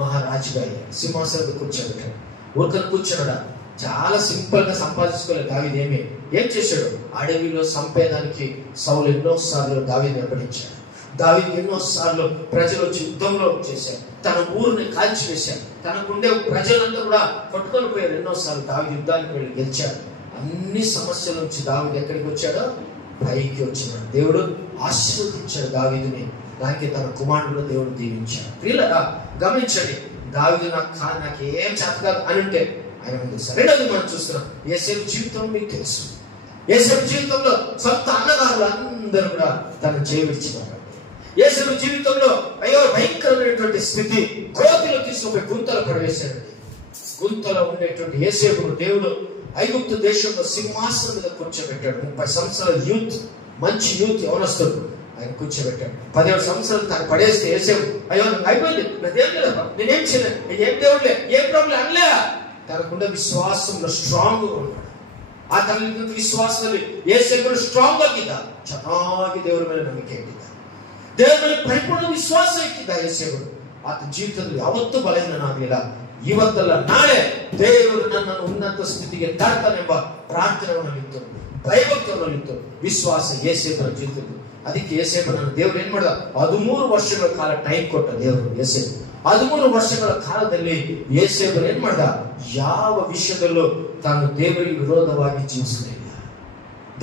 మహారాజుగా సింహాసనం కూర్చోబెట్టాడు. ఊరికని కూర్చోడా? చాలా సింపుల్ గా సంపాదించుకోలేదు దావీదు. ఏం చేశాడు? అడవిలో సంపేదానికి సౌలు ఎన్నోసార్లు దావీదు వెంబడించాడు. దావీదు ఎన్నోసార్లు ప్రజలు వచ్చి యుద్ధంలో చేశారు, తన ఊరిని కాల్చివేశాడు, తనకుండే ప్రజలంతా కూడా కొట్టుకొని పోయారు. ఎన్నోసార్లు దావీదు యుద్ధానికి వెళ్ళి గెలిచాడు. అన్ని సమస్యల నుంచి దావీదు ఎక్కడికి వచ్చాడో పైకి వచ్చినాడు. దేవుడు ఆశీర్వదించాడు దావీదుని. దానికి తన కుమారుడు దేవుడు దీవించాడు. ప్రియులారా గమనించండి, దావీదు నాకు ఏం చేత కాదు అని ఉంటే ఆయన ముందు సరైనది మనం చూస్తున్నాం. యేసేపు జీవితం మీకు తెలుసు. యేసేపు జీవితంలో సొంత అన్నగారులు అందరూ కూడా తను చేయించినారు. యేసేపు జీవితంలో అయ్యో భయంకరమైనటువంటి స్థితి, కోతిలో తీసుకుపోయి గుంతలో పడవేశాడండి. గుంతలో ఉండేటువంటి యేసేపును దేవుడు ఐగుప్తు దేశంలో సింహాసనం మీద కూర్చోబెట్టాడు. 30 సంవత్సరాల యూత్, మంచి యూత్ యవనస్తుడు ఆయన కూర్చోబెట్టాడు. 17 సంవత్సరాలు తను పడేస్తే యేసేపు అయ్యో అయిపోయింది, నాదేం లేదమ్మా, నేనేం చేయలేదు, ఏం దేవుడులే, ఏం ప్రాబ్లం అనలే. తనకుండా విశ్వాసంలో స్ట్రాంగ్ గా ఉన్నాడు. ఆ తన విశ్వాసాన్ని యేసేపును స్ట్రాంగ్ ಆಗಿದ್ದ. ಚೆನ್ನಾಗಿ ದೇವರ ಮೇಲೆ ನಂಬಿಕೆ ಇಟ್ಟಿದ್ದ. ದೇವರ ಮೇಲೆ ಪರಿಪೂರ್ಣ ವಿಶ್ವಾಸ ಇಟ್ಟಿದ್ದ యేసేపుడు. ಆತನ ಜೀವಿತದಲ್ಲಿ ಯಾವತ್ತೂ ಬಲಹೀನನಾಗಲಿಲ್ಲ. ಇವತ್ತಲ್ಲ ನಾಳೆ ದೇವರು ನನ್ನನ್ನು ಉನ್ನತ ಸ್ಥಿತಿಗೆ ತರ್ತಾನೆಂಬ ಪ್ರಾರ್ಥನೆಯಲ್ಲಿತ್ತು, ಭಯಭಕ್ತರಲ್ಲಿತ್ತು, ವಿಶ್ವಾಸ యేసేపుನ ಜೀವಿತದ್ದು. ಅದಕ್ಕೆ యేసేపుನನ್ನು ದೇವರು ಏನ್ ಮಾಡಿದ? 13 ವರ್ಷಗಳ ಕಾಲ ಟೈಮ್ ಕೊಟ್ಟ ದೇವರು యేసేపు. 13 ವರ್ಷಗಳ ಕಾಲದಲ್ಲಿ యేసేಪು ಏನ್ ಮಾಡಿದ? ಯಾವ ವಿಷಯದಲ್ಲೂ ತಾನು ದೇವರಿಗೆ ವಿರೋಧವಾಗಿ ಜೀವಿಸಲಿಲ್ಲ.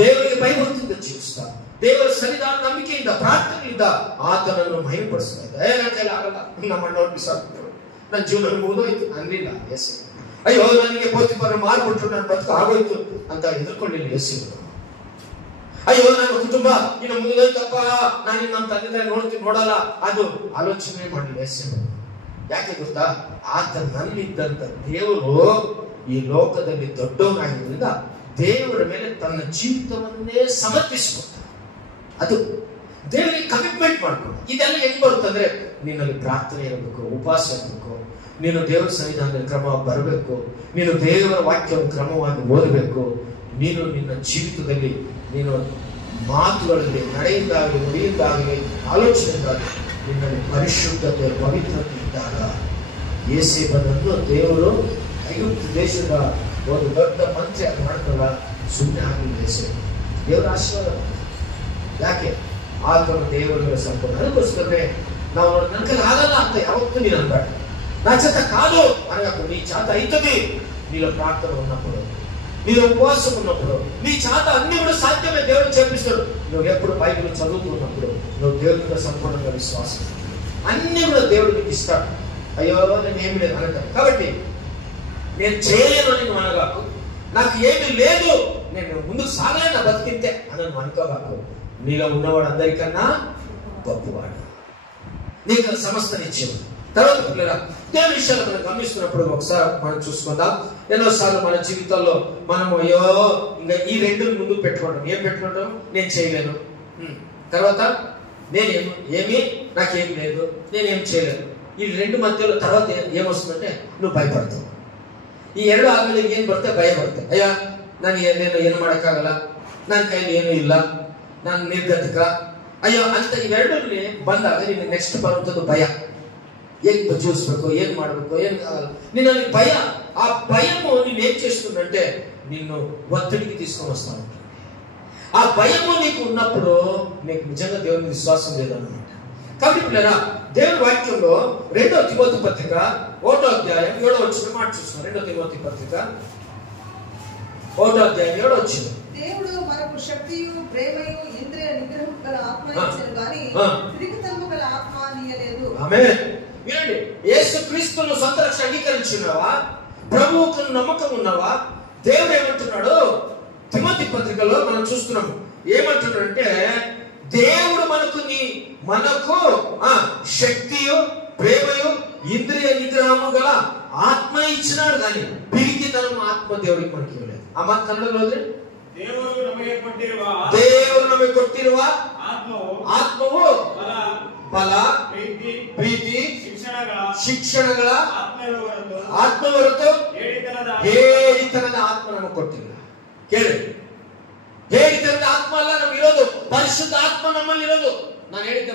ದೇವರಿಗೆ ಭಯಭಕ್ತಿಯಿಂದ ಜೀವಿಸ್ತಾ, ದೇವರ ಸನ್ನಿಧಾನ ನಂಬಿಕೆಯಿಂದ ಪ್ರಾರ್ಥನೆಯಿಂದ ಆತನನ್ನು ಮಹಿಮೆಪಡಿಸ್ತಾ ಇದ್ದ. ಏನಂತೆಲ್ಲ ಆಗಲ್ಲ, ನಮ್ಮ ಅಣ್ಣವ್ರು ಬಿಸಾಕ್ತರು, ನನ್ನ ಜೀವನ ಮುಗಿದೋಯ್ತು ಅನ್ಲಿಲ್ಲ యేసేపు. ಅಯ್ಯೋ ನನಗೆ ಪೋತಿಫರ ಮಾರ್ಬಿಟ್ರು, ನನ್ನ ಬದುಕು ಆಗೋಯ್ತು ಅಂತ ಹೆದರ್ಕೊಂಡಿಲ್ಲ యేసేపు. ಅಯ್ಯೋ ನನ್ನ ಕುಟುಂಬ ಇನ್ನು ಮುಗಿದೋಯ್ತಪ್ಪ, ನಾನು ನಮ್ಮ ತಂದೆ ತಾಯಿ ನೋಡಲ್ಲ, ಅದು ಆಲೋಚನೆ ಮಾಡಲಿಲ್ಲ యేసేపు. ಯಾಕೆ ಗೊತ್ತಾ? ಆತನಲ್ಲಿದ್ದಂತ ದೇವರು ಈ ಲೋಕದಲ್ಲಿ ದೊಡ್ಡವನಾಗಿದ್ದರಿಂದ ದೇವರ ಮೇಲೆ ತನ್ನ ಜೀವಿತವನ್ನೇ ಸಮರ್ಪಿಸಿಕೊಂಡ. ಅದು ದೇವರಿಗೆ ಕಮಿಟ್ಮೆಂಟ್ ಮಾಡ್ಕೊಂಡು ಇದೆಲ್ಲ ಹೆಂಗ್ ಬರುತ್ತಂದ್ರೆ ನಿನ್ನಲ್ಲಿ ಪ್ರಾರ್ಥನೆ ಇರಬೇಕು, ಉಪವಾಸ ಇರಬೇಕು, ನೀನು ದೇವರ ಸನ್ನಿಧಾನದಲ್ಲಿ ಕ್ರಮವಾಗಿ ಬರಬೇಕು, ನೀನು ದೇವರ ವಾಕ್ಯವನ್ನು ಕ್ರಮವಾಗಿ ಓದಬೇಕು, ನೀನು ನಿನ್ನ ಜೀವಿತದಲ್ಲಿ ನೀನು ಮಾತುಗಳಲ್ಲಿ ನಡೆಯಿಂದಾಗಲಿ ನುಡಿಯಿಂದಾಗಲಿ ಆಲೋಚನೆಯಿಂದಾಗಲಿ ನಿನ್ನಲ್ಲಿ ಪರಿಶುದ್ಧತೆ ಪವಿತ್ರತೆ ಇದ್ದಾಗ ಯೇಸೇಬನನ್ನು ದೇವರು ಐಗುಪ್ತ ದೇಶದ ಒಂದು ದೊಡ್ಡ ಮಂತ್ರಿ ಅದು ಮಾಡ್ತಾರ, ಸುಮ್ಮನೆ ಆಗಲಿಲ್ಲ ಯೇಸೇಬ. ದೇವರ ಆಶೀರ್ವಾದ. ಯಾಕೆ? ಆತನ ದೇವರ ಸಂಪೂರ್ಣ. ಅದಕ್ಕೋಸ್ಕರವೇ ನಾವು ನನ್ನ ಕೈಲಿ ಆಗಲ್ಲ ಅಂತ ಯಾವತ್ತೂ ನೀನು ಅನ್ಬೇಡ. నా చేత కాదు అనగకు, నీ చేత అవుతుంది. నీలో ప్రార్థన ఉన్నప్పుడు, నీలో ఉపవాసం ఉన్నప్పుడు, నీ చేత అన్ని కూడా సాధ్యమే. దేవుడు చేపిస్తాడు. నువ్వు ఎప్పుడు బైబిల్ చదువుతున్నప్పుడు నువ్వు దేవుడి మీద సంపూర్ణంగా విశ్వాసం, అన్ని కూడా దేవుడు నీకు ఇస్తాడు. అయ్యో నేను ఏమి లేదు అనగా. కాబట్టి నేను చేయలేను అని నువ్వు అనగాకు, నాకు ఏమీ లేదు, నేను ముందుకు సాగలేను, నా బతికింతే అని నువ్వు అనుకోగాకు. నీలో ఉన్నవాడు అందరికన్నా గొప్పవాడు, నీకు సమస్తనిచ్చేవాడు. తర్వాత పిల్లరా, దేవుని విషయాలు మనం గమనిస్తున్నప్పుడు ఒకసారి మనం చూసుకుందాం. ఎన్నోసార్లు మన జీవితాల్లో మనం అయ్యో ఇంకా ఈ రెండు ముందుకు పెట్టుకుంటాం. ఏం పెట్టుకుంటాం? నేను చేయలేను, తర్వాత నేనేమి నాకేం లేదు, నేనేం చేయలేను. ఈ రెండు మధ్యలో తర్వాత ఏమొస్తుందంటే నువ్వు భయపడతావు. ಈ ಎರಡು ಆದ್ಮೇಲೆ ಏನ್ ಬರುತ್ತೆ? ಭಯ ಬರುತ್ತೆ. ಅಯ್ಯ ನಾನು ಏನು ಮಾಡಕ್ಕಾಗಲ್ಲ, ನನ್ನ ಕೈಲಿ ಏನೂ ಇಲ್ಲ, ನಾನು ನಿರ್ಗತಿಕ, ಅಯ್ಯೋ ಅಂತ ಇವೆರಡಲ್ಲಿ ಬಂದಾಗ ನಿನ್ನ ನೆಕ್ಸ್ಟ್ ಬರುವಂಥದ್ದು ಭಯ. ఏం చూసుకో, ఏం ಮಾಡಬೇಕು, ఏం కావాలి, నిన్ನಲ್ಲಿ భయ. ఆ భయము నేను ఏం చేస్తుందంటే నిన్ను ఒత్తిడికి తీసుకొని వస్తా ఉంటాను. ఆ భయము నీకు ఉన్నప్పుడు నీకు నిజంగా దేవుని విశ్వాసం లేదన్నమాట. కాబట్టి పిల్లరా, దేవుని వాక్యంలో 2వ తిమోతి పత్రిక 1వ అధ్యాయం 7వ వచనం మాట చూస్తున్నాం. 2వ తిమోతి పత్రిక 1వ అధ్యాయం 7వ వచనం. దేవుడు మనకు శక్తియు ప్రేమయు ఇంద్రియ నిగ్రహం గల ఆత్మ ఇచ్చెను గాని తిరిగితనము గల ఆత్మ నీయలేదు. ఆమేన్. వినండి, యేసు క్రీస్తును సొంత రక్షణ అంగీకరించున్నావా? ప్రభువుకు నమ్మకం ఉన్నావా? దేవుడు ఏమంటున్నాడు? తిమోతి పత్రికలో మనం చూస్తున్నాము. ఏమంటున్నాడంటే దేవుడు మనకు శక్తియు ప్రేమయు ఇంద్రియ నిగ్రహము గల ఆత్మ ఇచ్చినాడు కానీ పిరికితనము ఆత్మ దేవుడికి మనకి ఇవ్వలేదు. ಆ ಮಾತು ಕನ್ನಡದಲ್ಲಿ ದೇವರು ನಮಗೆ ಕೊಟ್ಟಿರುವ ಆತ್ಮವು ಬಲ, ಪ್ರೀತಿ, ಶಿಕ್ಷಣಗಳ ಆತ್ಮ ಹೊರತು ಹೇಡಿತನದ ಆತ್ಮ ನಮಗೆ ಕೊಟ್ಟಿಲ್ಲ. ಕೇಳಿ, ಹೇಡಿತನದ ಆತ್ಮ ಅಲ್ಲ ನಮಗಿರೋದು, ಪರಿಶುದ್ಧ ಆತ್ಮ ನಮ್ಮಲ್ಲಿರೋದು. ನಾನು ಹೇಳಿದ್ದೆ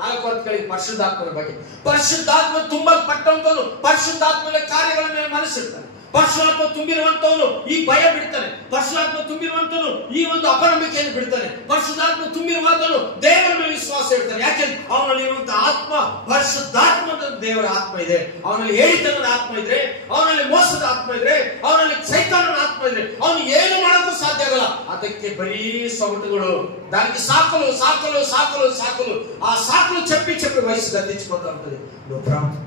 4 ವರ್ಷಗಳಿಗೆ ಪರಿಶುದ್ಧಾತ್ಮನ ಬಗ್ಗೆ. ಪರಿಶುದ್ಧಾತ್ಮ ತುಂಬ ಪಟ್ಟಂತವನು ಪರಿಶುದ್ಧಾತ್ಮನ ಕಾರ್ಯಗಳ ಮೇಲೆ ಮನಸ್ಸಿರ್ತಾನೆ. ಪರಿಶುದ್ಧಾತ್ಮ ತುಂಬಿರುವಂತವನು ಈ ಭಯ ಬಿಡ್ತಾನೆ. ಪರಿಶುದ್ಧಾತ್ಮ ತುಂಬಿರುವಂತವನು ಈ ಒಂದು ಅಪನಂಬಿಕೆಯನ್ನು ಬಿಡ್ತಾನೆ. ಪರಿಶುದ್ಧಾತ್ಮ ತುಂಬಿರುವಂತವನು ದೇವರ ಮೇಲೆ ವಿಶ್ವಾಸ ಇಡ್ತಾನೆ. ಯಾಕೆಂದ್ರೆ ಅವನಲ್ಲಿ ಇರುವಂತಹ ಆತ್ಮ ಪರಿಶುದ್ಧಾತ್ಮದ ದೇವರ ಆತ್ಮ ಇದೆ. ಅವನಲ್ಲಿ ಹೇಳಿತನದ ಆತ್ಮ ಇದ್ರೆ, ಅವನಲ್ಲಿ ಮೋಸದ ಆತ್ಮ ಇದ್ರೆ, ಅವನಲ್ಲಿ ಸೈತಾನನ ಆತ್ಮ ಇದ್ರೆ ಅವನು ಏನು ಮಾಡೋಕ್ಕೂ ಸಾಧ್ಯ ಆಗಲ್ಲ. ಅದಕ್ಕೆ ಬರೀ ಸೊಗಟುಗಳು, దానికి సాకులు సాకులు సాకులు సాకులు ఆ సాకులు చెప్పి చెప్పి వయసు గద్దించిపోతా ఉంటుంది.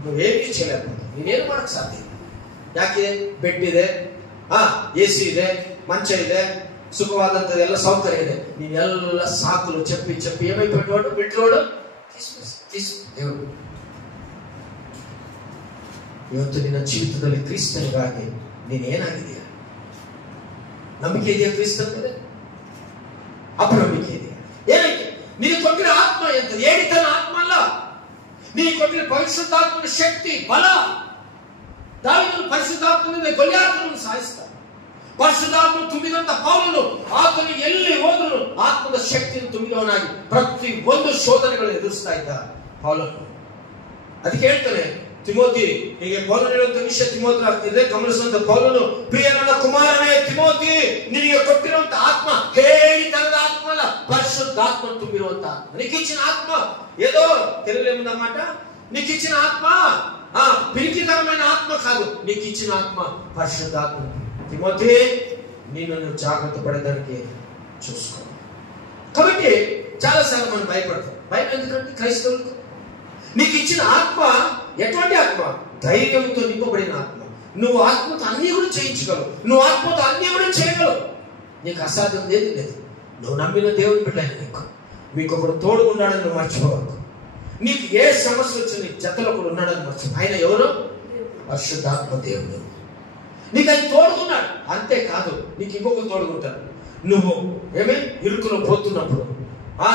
నువ్వేమీ చేయలేకపోతావు, ನೀನೇನು ಮಾಡಕ್ ಸಾಧ್ಯ. ಯಾಕೆ? ಬೆಡ್ ಇದೆ, ಎಸಿ ಇದೆ, ಮಂಚ ಇದೆ, ಸುಖವಾದಂಥದ್ದು ಎಲ್ಲ ಸೌಕರ್ಯ ಇದೆ. ನೀನೆಲ್ಲ ಸಾಕುಲು చెప్పి చెప్పి ఏమైపోయేవాడు? ಬಿಟ್ಟೋಡು ದೇವರು. ಇವತ್ತು ನಿನ್ನ ಜೀವಿತದಲ್ಲಿ ಕ್ರಿಸ್ತನಿಗಾಗಿ ನೀನೇನಾಗಿದೆಯಾ? ನಂಬಿಕೆ ಇದೆಯಾ ಕ್ರಿಸ್ತನ ಮೇಲೆ? ಅಪನಂಬಿಕೆ ಇದೆಯಾ? ಏನಕ್ಕೆ? ನೀನು ಕೊಟ್ಟಿರೋ ಆತ್ಮ ಎಂತ ಹೇಳಿತನ ಆತ್ಮ ಅಲ್ಲ. ನೀನು ಕೊಟ್ಟಿರೋ ಪರಿಶುದ್ಧಾತ್ಮನ ಶಕ್ತಿ, ಬಲ. ದಾವೀದನು ಪರಿಶುದ್ಧಾತ್ಮನಿಂದ ಗೊಲ್ಯಾತನನ್ನು ಸಾಯಿಸ್ತಾನೆ. ಪರಿಶುದ್ಧಾತ್ಮ ತುಂಬಿದಂತ ಪೌಲನು ಆತನು ಎಲ್ಲಿ ಹೋದ್ರು ಆತ್ಮದ ಶಕ್ತಿಯನ್ನು ತುಂಬಿದವನಾಗಿ ಪ್ರತಿ ಒಂದು ಶೋಧನೆಗಳನ್ನು ಎದುರಿಸ್ತಾ ಇದ್ದ ಪೌಲನು. ಅದಕ್ಕೆ ಹೇಳ್ತಾನೆ ತಿಮೋತಿ, ಹೀಗೆ ಪೌಲನು ಹೇಳುವಂತ ವಿಷಯ ತಿಮೋತಿ ಇದೆ ಗಮನಿಸುವಂತ ಪೌಲನು, ಪ್ರಿಯ ನನ್ನ ಕುಮಾರನೇ ತಿಮೋತಿ, ನಿನಗೆ ಕೊಟ್ಟಿರುವಂತ ಆತ್ಮ ಹೇಳಿತನದ ಆತ್ಮ ಅಲ್ಲ, పరిశుద్ధాత్మ ತುಂಬಿರುವಂತ ಆತ್ಮ. నీకిచ్చిన ఆత్మ ఏదో తెలియలేముందన్నమాట. నీకిచ్చిన ఆత్మ పిరికితరమైన ఆత్మ కాదు, నీకు ఇచ్చిన ఆత్మ పరిశుద్ధాత్మ. తిమోతి, నువ్వు జాగ్రత్త పడేదానికి చూసుకో. కాబట్టి చాలాసార్లు మనం భయపడతాం. భయం ఎందుకంటే క్రైస్తవులకు నీకు ఇచ్చిన ఆత్మ ఎటువంటి ఆత్మ? ధైర్యంతో నింపబడిన ఆత్మ. నువ్వు ఆత్మతో అన్ని కూడా చేయించగలవు, నువ్వు ఆత్మతో అన్ని కూడా చేయగలవు. నీకు అసాధ్యం ఏది లేదు. నువ్వు నమ్మిన దేవుని బిడ్డ. మీకు ఒకడు తోడుగున్నాడని నువ్వు మర్చిపోవద్దు. నీకు ఏ సమస్య వచ్చింది జతలో కూడా ఉన్నాడని మర్చిపో. ఆయన ఎవరు? పరిశుద్ధాత్మ దేవుడు. నీకు అది తోడుకున్నాడు. అంతేకాదు, నీకు ఇంకొక తోడుకుంటాడు. నువ్వు ఇరుకులో పోతున్నప్పుడు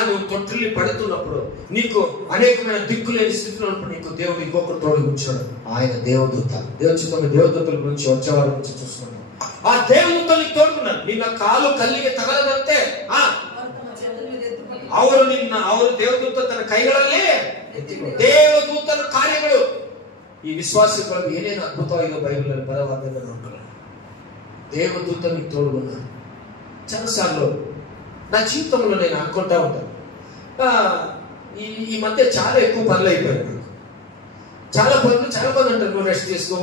నువ్వు తొట్టిల్లి పడుతున్నప్పుడు, నీకు అనేకమైన దిక్కులేని స్థితిలో ఉన్నప్పుడు నీకు దేవుడు ఇంకొకరు తోడు కూర్చోడు. ఆయన దేవదూత. దేవుచితంగా దేవదూతల గురించి వచ్చేవారి గురించి చూసుకున్నాం. ఆ దేవదూతలు నీకు తోడుకున్నాను. నిన్న కాలు కల్లిಗೆ తగలదంತೆ ಅವರು ದೇವದೂತ ತನ್ನ ಕೈಗಳಲ್ಲಿ ದೇವದೂತನ ಕಾರ್ಯಗಳು. ಈ ವಿಶ್ವಾಸಗಳಿಗೆ ಏನೇನು ಅದ್ಭುತವಾಗಿದೆ ಬೈಬಲ್ ಬರವಾದ ನೋಡ್ಕೊಳ್ಳ. దేవదూత నీకు తోడుకున్నాను. చాలాసార్లు నా జీవితంలో నేను అనుకుంటా ఉంటాను, ఈ మధ్య చాలా ఎక్కువ పనులు అయిపోయాయి నాకు. చాలా పనులు, చాలా మంది అంటారు నువ్వు రెస్ట్ చేసుకో,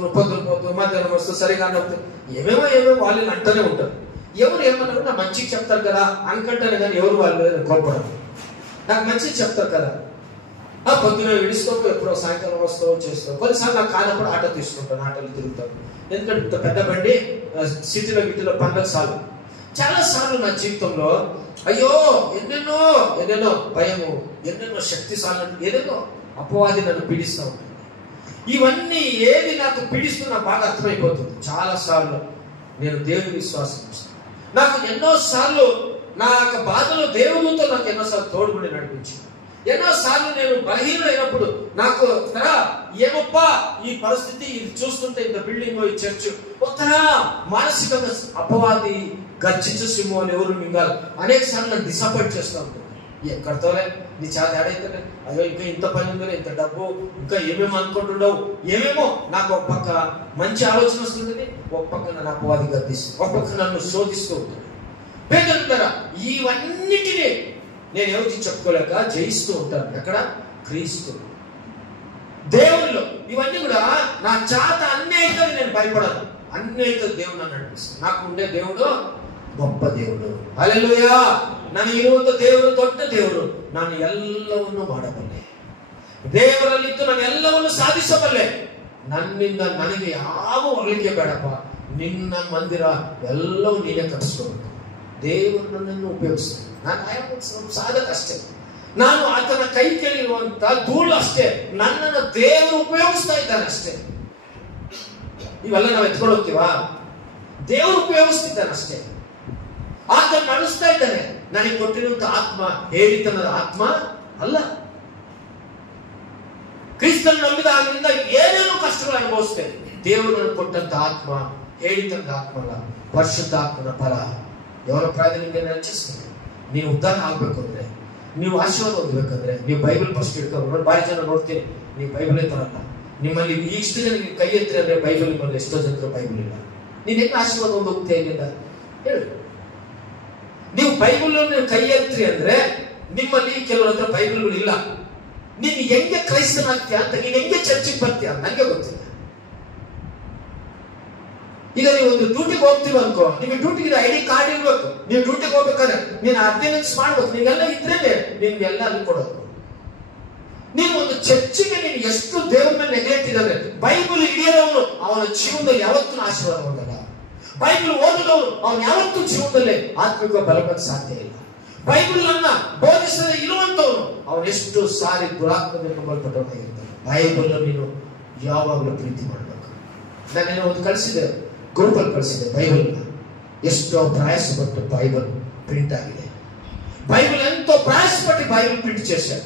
నువ్వు పొద్దున మధ్యాహ్నం వస్తూ సరిగా అన్నప్పుడు ఏమేమో వాళ్ళని అంటూనే ఉంటారు. ఎవరు ఏమన్నారు, నా మంచికి చెప్తారు కదా అనుకుంటానే కానీ ఎవరు వాళ్ళు కోపడరు. నాకు మంచిగా చెప్తారు కదా, పొద్దున విడుచుకోకు, ఎప్పుడో సాయంకాలం వస్తావు చేస్తావు. కొన్నిసార్లు నాకు కానప్పుడు ఆటో తీసుకుంటాను, ఆటోలు తిరుగుతాను. ఎందుకంటే ఇంత పెద్ద బండి సిటీలో గిటిలో పండుగ సార్లు. చాలా సార్లు నా జీవితంలో అయ్యో ఎన్నెన్నో భయము, ఎన్నెన్నో శక్తిశాలను, ఏదేదో అపవాది నన్ను పీడిస్తూ ఉంటుంది. ఇవన్నీ ఏది నాకు పీడిస్తున్నా బాగా అర్థమైపోతుంది. చాలా సార్లు నేను దేవుని విశ్వాసం చేస్తాను. నాకు ఎన్నోసార్లు నా యొక్క బాధలో దేవునితో నాకు ఎన్నోసార్లు తోడుకుని నడిపించింది. ఎన్నోసార్లు నేను బలహీనమైనప్పుడు నాకు ఏమప్పా ఈ పరిస్థితి, ఇది చూస్తుంటే ఇంత బిల్డింగ్, ఈ చర్చ్ ఒక్కరా మానసికంగా అపవాది గర్జించు సింహం అని ఎవరు మింగాలి అనేక సార్లు నన్ను డిసప్పాయింట్ చేస్తూ ఉంటుంది. ఎక్కడితోనే నీ చాలా ఏడైతే అయ్యో ఇంకా ఇంత పని ఉందో, ఇంత డబ్బు, ఇంకా ఏమేమో అనుకుంటుండవు, ఏమేమో నాకు ఒక పక్క మంచి ఆలోచన వస్తుంది, ఒక పక్క నన్ను అపవాది గర్దిస్తుంది, ఒక పక్క నన్ను శోధిస్తూ ఉంటుంది. పేదలుంటారా ఇవన్నిటినీ నేను ఎవరికి చెప్పుకోలేక జయిస్తూ ఉంటాను. ఎక్కడ? క్రీస్తు దేవుళ్ళు. ఇవన్నీ కూడా నా చేత అన్నీ అయితే నేను భయపడను, అన్నీ అయితే దేవుడు నన్ను నడిపిస్తాను. నాకు ఉండే దేవుడు గొప్ప దేవుడు. హల్లెలూయా. ನಾನು ಇರುವಂತ ದೇವರು ದೊಡ್ಡ ದೇವರು. ನಾನು ಎಲ್ಲವನ್ನು ಮಾಡಬಲ್ಲೆ, ದೇವರಲ್ಲಿದ್ದು ನಾನು ಎಲ್ಲವನ್ನು ಸಾಧಿಸಬಲ್ಲೆ. ನನ್ನಿಂದ ನನಗೆ ಯಾವ ಹೊಗಳಿಕೆ ಬೇಡಪ್ಪ, ನಿನ್ನ ಮಂದಿರ ಎಲ್ಲವೂ ನೀನೇ ಕಟ್ಟಿಸ್ಕೋಬೇಕು. ದೇವರು ನನ್ನನ್ನು ಉಪಯೋಗಿಸ್ತಾನೆ. ನಾನು ಸಾಧಕ ಅಷ್ಟೇ, ನಾನು ಆತನ ಕೈ ಕೆಳಗಿರುವಂತ ಧೂಳು ಅಷ್ಟೇ. ನನ್ನನ್ನು ದೇವರು ಉಪಯೋಗಿಸ್ತಾ ಇದ್ದಾನೆ ಅಷ್ಟೇ. ಇವೆಲ್ಲ ನಾವು ಎತ್ಕೊಂಡು ಹೋಗ್ತೀವಾ? ದೇವರು ಉಪಯೋಗಿಸ್ತಿದ್ದಾನೆ ಅಷ್ಟೇ. ಆತ ನಡೆಸ್ತಾ ಇದ್ದಾನೆ. ನನಗೆ ಕೊಟ್ಟಿರುವಂತ ಆತ್ಮ ಹೇಳಿತನದ ಆತ್ಮ ಅಲ್ಲ. ಕ್ರಿಸ್ತನ ನಂಬಿದ ಆಗಿನಿಂದ ಏನೇನೋ ಕಷ್ಟಗಳು ಅನುಭವಿಸ್ತೇನೆ. ದೇವರು ನನಗೆ ಕೊಟ್ಟಂತ ಆತ್ಮ ಹೇಳಿತನದ ಆತ್ಮ ಅಲ್ಲ, ಪರಿಶುದ್ಧಾತ್ಮನ ಫಲ. ಇವರ ಪ್ರಾಯದಲ್ಲಿ ರಚಿಸ್ತಾರೆ. ನೀವು ಉದ್ಧಾರ ಆಗ್ಬೇಕು ಅಂದ್ರೆ, ನೀವು ಆಶೀರ್ವಾದ ಹೊಂದಬೇಕಂದ್ರೆ ನೀವು ಬೈಬಲ್ ಫಸ್ಟ್ ಇಟ್ಕೊಂಡು. ಬಾರಿ ಜನ ನೋಡ್ತೀನಿ ನೀವು ಬೈಬಲ್ ತರಲ್ಲ, ನಿಮ್ಮಲ್ಲಿ ಇಷ್ಟು ಜನ ಕೈ ಎತ್ತರಿ ಅಂದ್ರೆ ಬೈಬಲ್ ನಿಮ್ಮಲ್ಲಿ ಎಷ್ಟೋ ಜನರು ಬೈಬಲ್ ಇಲ್ಲ. ನೀನ್ ಹೆಂಗ ಆಶೀರ್ವಾದ ಒಂದು ಹೋಗ್ತೀಯ ಇಲ್ಲಿಂದ ಹೇಳಿ? ನೀವು ಬೈಬಲ್ ಕೈ ಎತ್ತರಿ ಅಂದ್ರೆ ನಿಮ್ಮಲ್ಲಿ ಕೆಲವರ ಹತ್ರ ಬೈಬಲ್ಗಳು ಇಲ್ಲ. ನೀನ್ ಹೆಂಗೆ ಕ್ರೈಸ್ತನಾಗ್ತೀಯ ಅಂತ, ನೀನ್ ಹೆಂಗೆ ಚರ್ಚಿಗೆ ಬರ್ತೀಯ ಅಂತ ನನಗೆ ಗೊತ್ತಿಲ್ಲ. ಈಗ ನೀವು ಒಂದು ಡ್ಯೂಟಿಗೆ ಹೋಗ್ತೀವಿ ಅನ್ಕೋ, ನಿಮಗೆ ಡ್ಯೂಟಿಗೆ ಐಡಿ ಕಾರ್ಡ್ ಇರ್ಬೇಕು. ನೀವು ಡ್ಯೂಟಿಗೆ ಹೋಗ್ಬೇಕಾದ್ರೆ ನೀನು ಅಟೆಂಡೆನ್ಸ್ ಮಾಡ್ಬೇಕು. ನೀವೆಲ್ಲ ಇದ್ರೇನೆ ನಿಮ್ಗೆಲ್ಲ ಅಲ್ಲಿ ಕೊಡೋದು. ನೀನು ಒಂದು ಚರ್ಚಿಗೆ ನೀನು ಎಷ್ಟು ದೇವರ ಮೇಲೆ ನೆಗ್ಲೆಕ್ಟ್ ಇದ್ದಾರೆ. ಬೈಬಲ್ ಹಿಡಿಯೋದವನು ಅವನ ಜೀವನದಲ್ಲಿ ಯಾವತ್ತೂ ಆಶೀರ್ವಾದ ಹೊಂದಲ್ಲ. ಬೈಬಲ್ ಓದಿದವನು ಅವನು ಯಾವತ್ತೂ ಜೀವನದಲ್ಲಿ ಆತ್ಮಿಕ ಬಲಕ್ಕೆ ಸಾಧ್ಯ ಇಲ್ಲ. ಬೈಬಲ್ ಅನ್ನ ಬೋಧಿಸದೆ ಇರುವಂತವನು ಅವನೆಷ್ಟು ಸಾರಿ ದುರಾತ್ಮದಿಂದ ತುಂಬಲ್ಪಟ್ಟವನಾಗಿರ್ತಾನೆ. ಬೈಬಲ್ ನೀನು ಯಾವಾಗಲೂ ಪ್ರೀತಿ ಮಾಡಬೇಕು. ನಾನೇನೋ ಒಂದು ಕಳಿಸಿದೆ, ಗ್ರೂಪಲ್ಲಿ ಕಳಿಸಿದೆ ಬೈಬಲ್ನ. ಎಷ್ಟೋ ಪ್ರಯಾಸಪಟ್ಟು బైబిల్ ప్రింట్ ఆಗಿದೆ. బైబిల్ ఎంతో ప్రయాసపట్టి బైబిల్ ప్రింట్ చేశారు.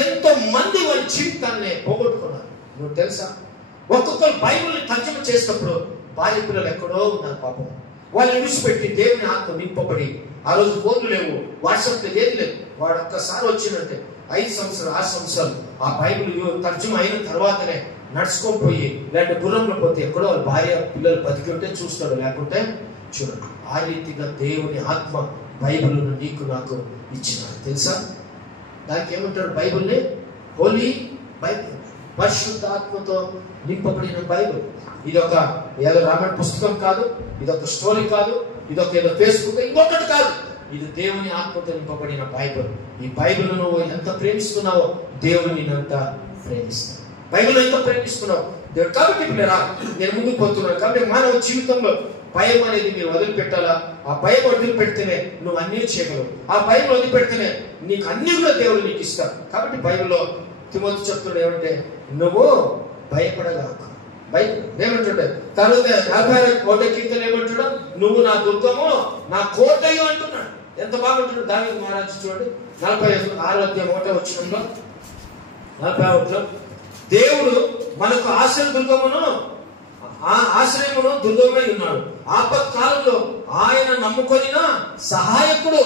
ఎంతో మంది వాళ్ళ జీవితాన్ని పోగొట్టుకున్నారు. నువ్వు తెలుసా, ఒక్కొక్కరు బైబిల్ని తర్జుమా చేసినప్పుడు భార్య పిల్లలు ఎక్కడో ఉన్నారు పాపం. వాళ్ళు విడిచిపెట్టి దేవుని ఆత్మ నింపబడి, ఆ రోజు ఫోన్లు లేవు, వాట్సాప్ ఏది లేదు. వాడు ఒక్కసారి వచ్చిందంటే 5 సంవత్సరాలు 6 సంవత్సరాలు ఆ బైబిల్ తర్జుమా అయిన తర్వాతనే నడుచుకోపోయి లేదంటే గుర్రంలో పోతే ఎక్కడో వాళ్ళ భార్య పిల్లలు బతికి ఉంటే చూస్తాడు, లేకుంటే చూడడు. ఆ రీతిగా దేవుని ఆత్మ బైబిల్ను నీకు నాకు ఇచ్చినాడు. తెలుసా దానికి ఏమంటారు? బైబిల్ని హోలీ బైబిల్, పరిశుద్ధ ఆత్మతో నింపబడిన బైబిల్. ఇదొక ఏదో రామాయణ పుస్తకం కాదు, ఇదొక స్టోరీ కాదు, ఇదొక ఏదో ఫేస్బుక్ ఇంకొకటి కాదు. ఇది దేవుని ఆత్మతో నింపబడిన బైబిల్. ఈ బైబిల్ నువ్వు ఎంత ప్రేమిస్తున్నావో దేవుడు నిన్నంత ప్రేమిస్తాడు. బైబిల్ ఎంత ప్రేమిస్తున్నావు దేవుడు. కాబట్టి పిల్లరా, నేను ముందుకు పోతున్నాను. కాబట్టి మానవ జీవితంలో భయం అనేది మీరు వదిలిపెట్టాలా. ఆ భయం వదిలిపెడితేనే నువ్వు అన్నీ చేయగలవు. ఆ భయం వదిలిపెడితేనే నీకు అన్ని కూడా దేవుడు నీకు ఇస్తాడు. కాబట్టి బైబిల్లో తిమోతి చెప్తున్నాడు ఏమంటే, నువ్వు భయపడగాకు. ఏమంటుండే తర్వాత 41 కీర్తన ఏమంటున్నాడు? నువ్వు నా దుర్గము నా కోటయు అంటున్నాడు. ఎంత బాగుంటాడు దావీదు మహారాజు చూడండి. 46వ అధ్యాయం 1వ వచనంలో 41లో దేవుడు మనకు ఆశ్రయమును దుర్గమై ఉన్నాడు. ఆపత్కాలంలో ఆయన నమ్ముకొనిన సహాయకుడు.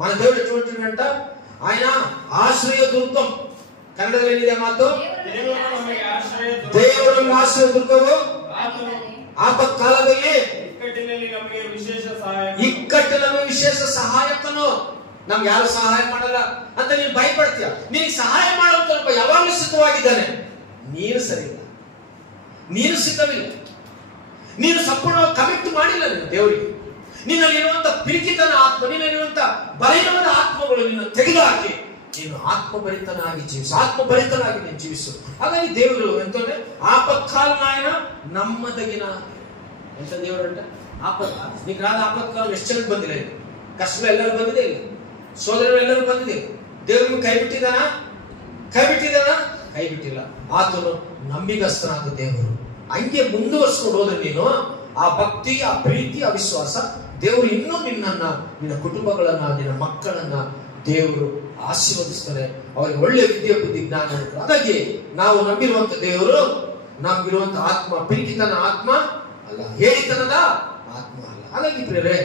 మన దేవుడు ఎటువంటిదంట? ఆయన ఆశ్రయ దుర్గం. కన్నడದಲ್ಲಿ ಏನಿದೆ ಮಾತು? ದೇವರು ಆಶ್ರಯ ದುರ್ಗವು ಆಪತ್ಕಾಲದಲ್ಲಿ ಇಕ್ಕಟ್ಟಿನಲ್ಲಿ ನಮಗೆ ವಿಶೇಷ ಸಹಾಯಕನು. ನಮ್ಗೆ ಯಾರು ಸಹಾಯ ಮಾಡಲ್ಲ ಅಂತ ನೀನು ಭಯಪಡ್ತೀಯ. ನಿನಗೆ ಸಹಾಯ ಮಾಡುವಂತ ಯಾವಾಗಲೂ ಸಿದ್ಧವಾಗಿದ್ದಾನೆ. ನೀನು ಸರಿ ಇಲ್ಲ, ನೀನು ಸಿದ್ಧವಿಲ್ಲ, ನೀನು ಸಂಪೂರ್ಣವಾಗಿ ಕಮಿಟ್ ಮಾಡಿಲ್ಲ ನೀನು ದೇವರಿಗೆ. ನಿನ್ನಲ್ಲಿರುವಂತ ಪಿರಿಕಿತನ ಆತ್ಮ, ನಿನ್ನಲ್ಲಿರುವಂತ ಬಲಹೀನವಾದ ಆತ್ಮಗಳು ನಿನ್ನ ತೆಗೆದುಹಾಕಿ ನೀನು ಆತ್ಮಭರಿತನಾಗಿ ಜೀವಿಸು, ಆತ್ಮಭರಿತನಾಗಿ ನೀನು ಜೀವಿಸು. ಹಾಗಾಗಿ ದೇವರು ಎಂತಂದ್ರೆ ఆపత్కాలం ఆయన నమ్మదగిన ಎಂತ ದೇವರಂట ಆಪತ್ಕಾಲ. నీకు రాದ ఆపత్కాలం ಎಷ್ಟು ಜನಕ್ಕೆ ಬಂದಿಲ್ಲ? ಕಷ್ಟ ಎಲ್ಲರೂ ಬಂದಿದೆ ಇಲ್ಲ, ಸೋದರರು ಎಲ್ಲರೂ ಬಂದಿದೆ. ದೇವರು ಕೈ ಬಿಟ್ಟಿದ್ದಾನ? ಕೈ ಬಿಟ್ಟಿಲ್ಲ. ಆತನು ನಂಬಿಗಸ್ತನಾದ ದೇವರು. ಹಂಗೆ ಮುಂದುವರ್ಸ್ಕೊಂಡು ಹೋದ್ರೆ ನೀನು ಆ ಭಕ್ತಿ, ಆ ಪ್ರೀತಿ, ಆ ವಿಶ್ವಾಸ, ದೇವರು ಇನ್ನೂ ನಿನ್ನ ಕುಟುಂಬಗಳನ್ನ, ನಿನ್ನ ಮಕ್ಕಳನ್ನ ದೇವರು ಆಶೀರ್ವದಿಸ್ತಾರೆ. ಅವರಿಗೆ ಒಳ್ಳೆ ವಿದ್ಯೆ, ಬುದ್ಧಿ, ಜ್ಞಾನ. ಹಾಗಾಗಿ ನಾವು ನಂಬಿರುವಂತ ದೇವರು ನಮ್ಗಿರುವಂತ ಆತ್ಮ ಪಿರಿಕಿತನ ಆತ್ಮ ಅಲ್ಲ, ಹೇಳಿತನದ ಆತ್ಮ ಅಲ್ಲ. ಹಾಗಾಗಿ ಪ್ರಿಯರೇ,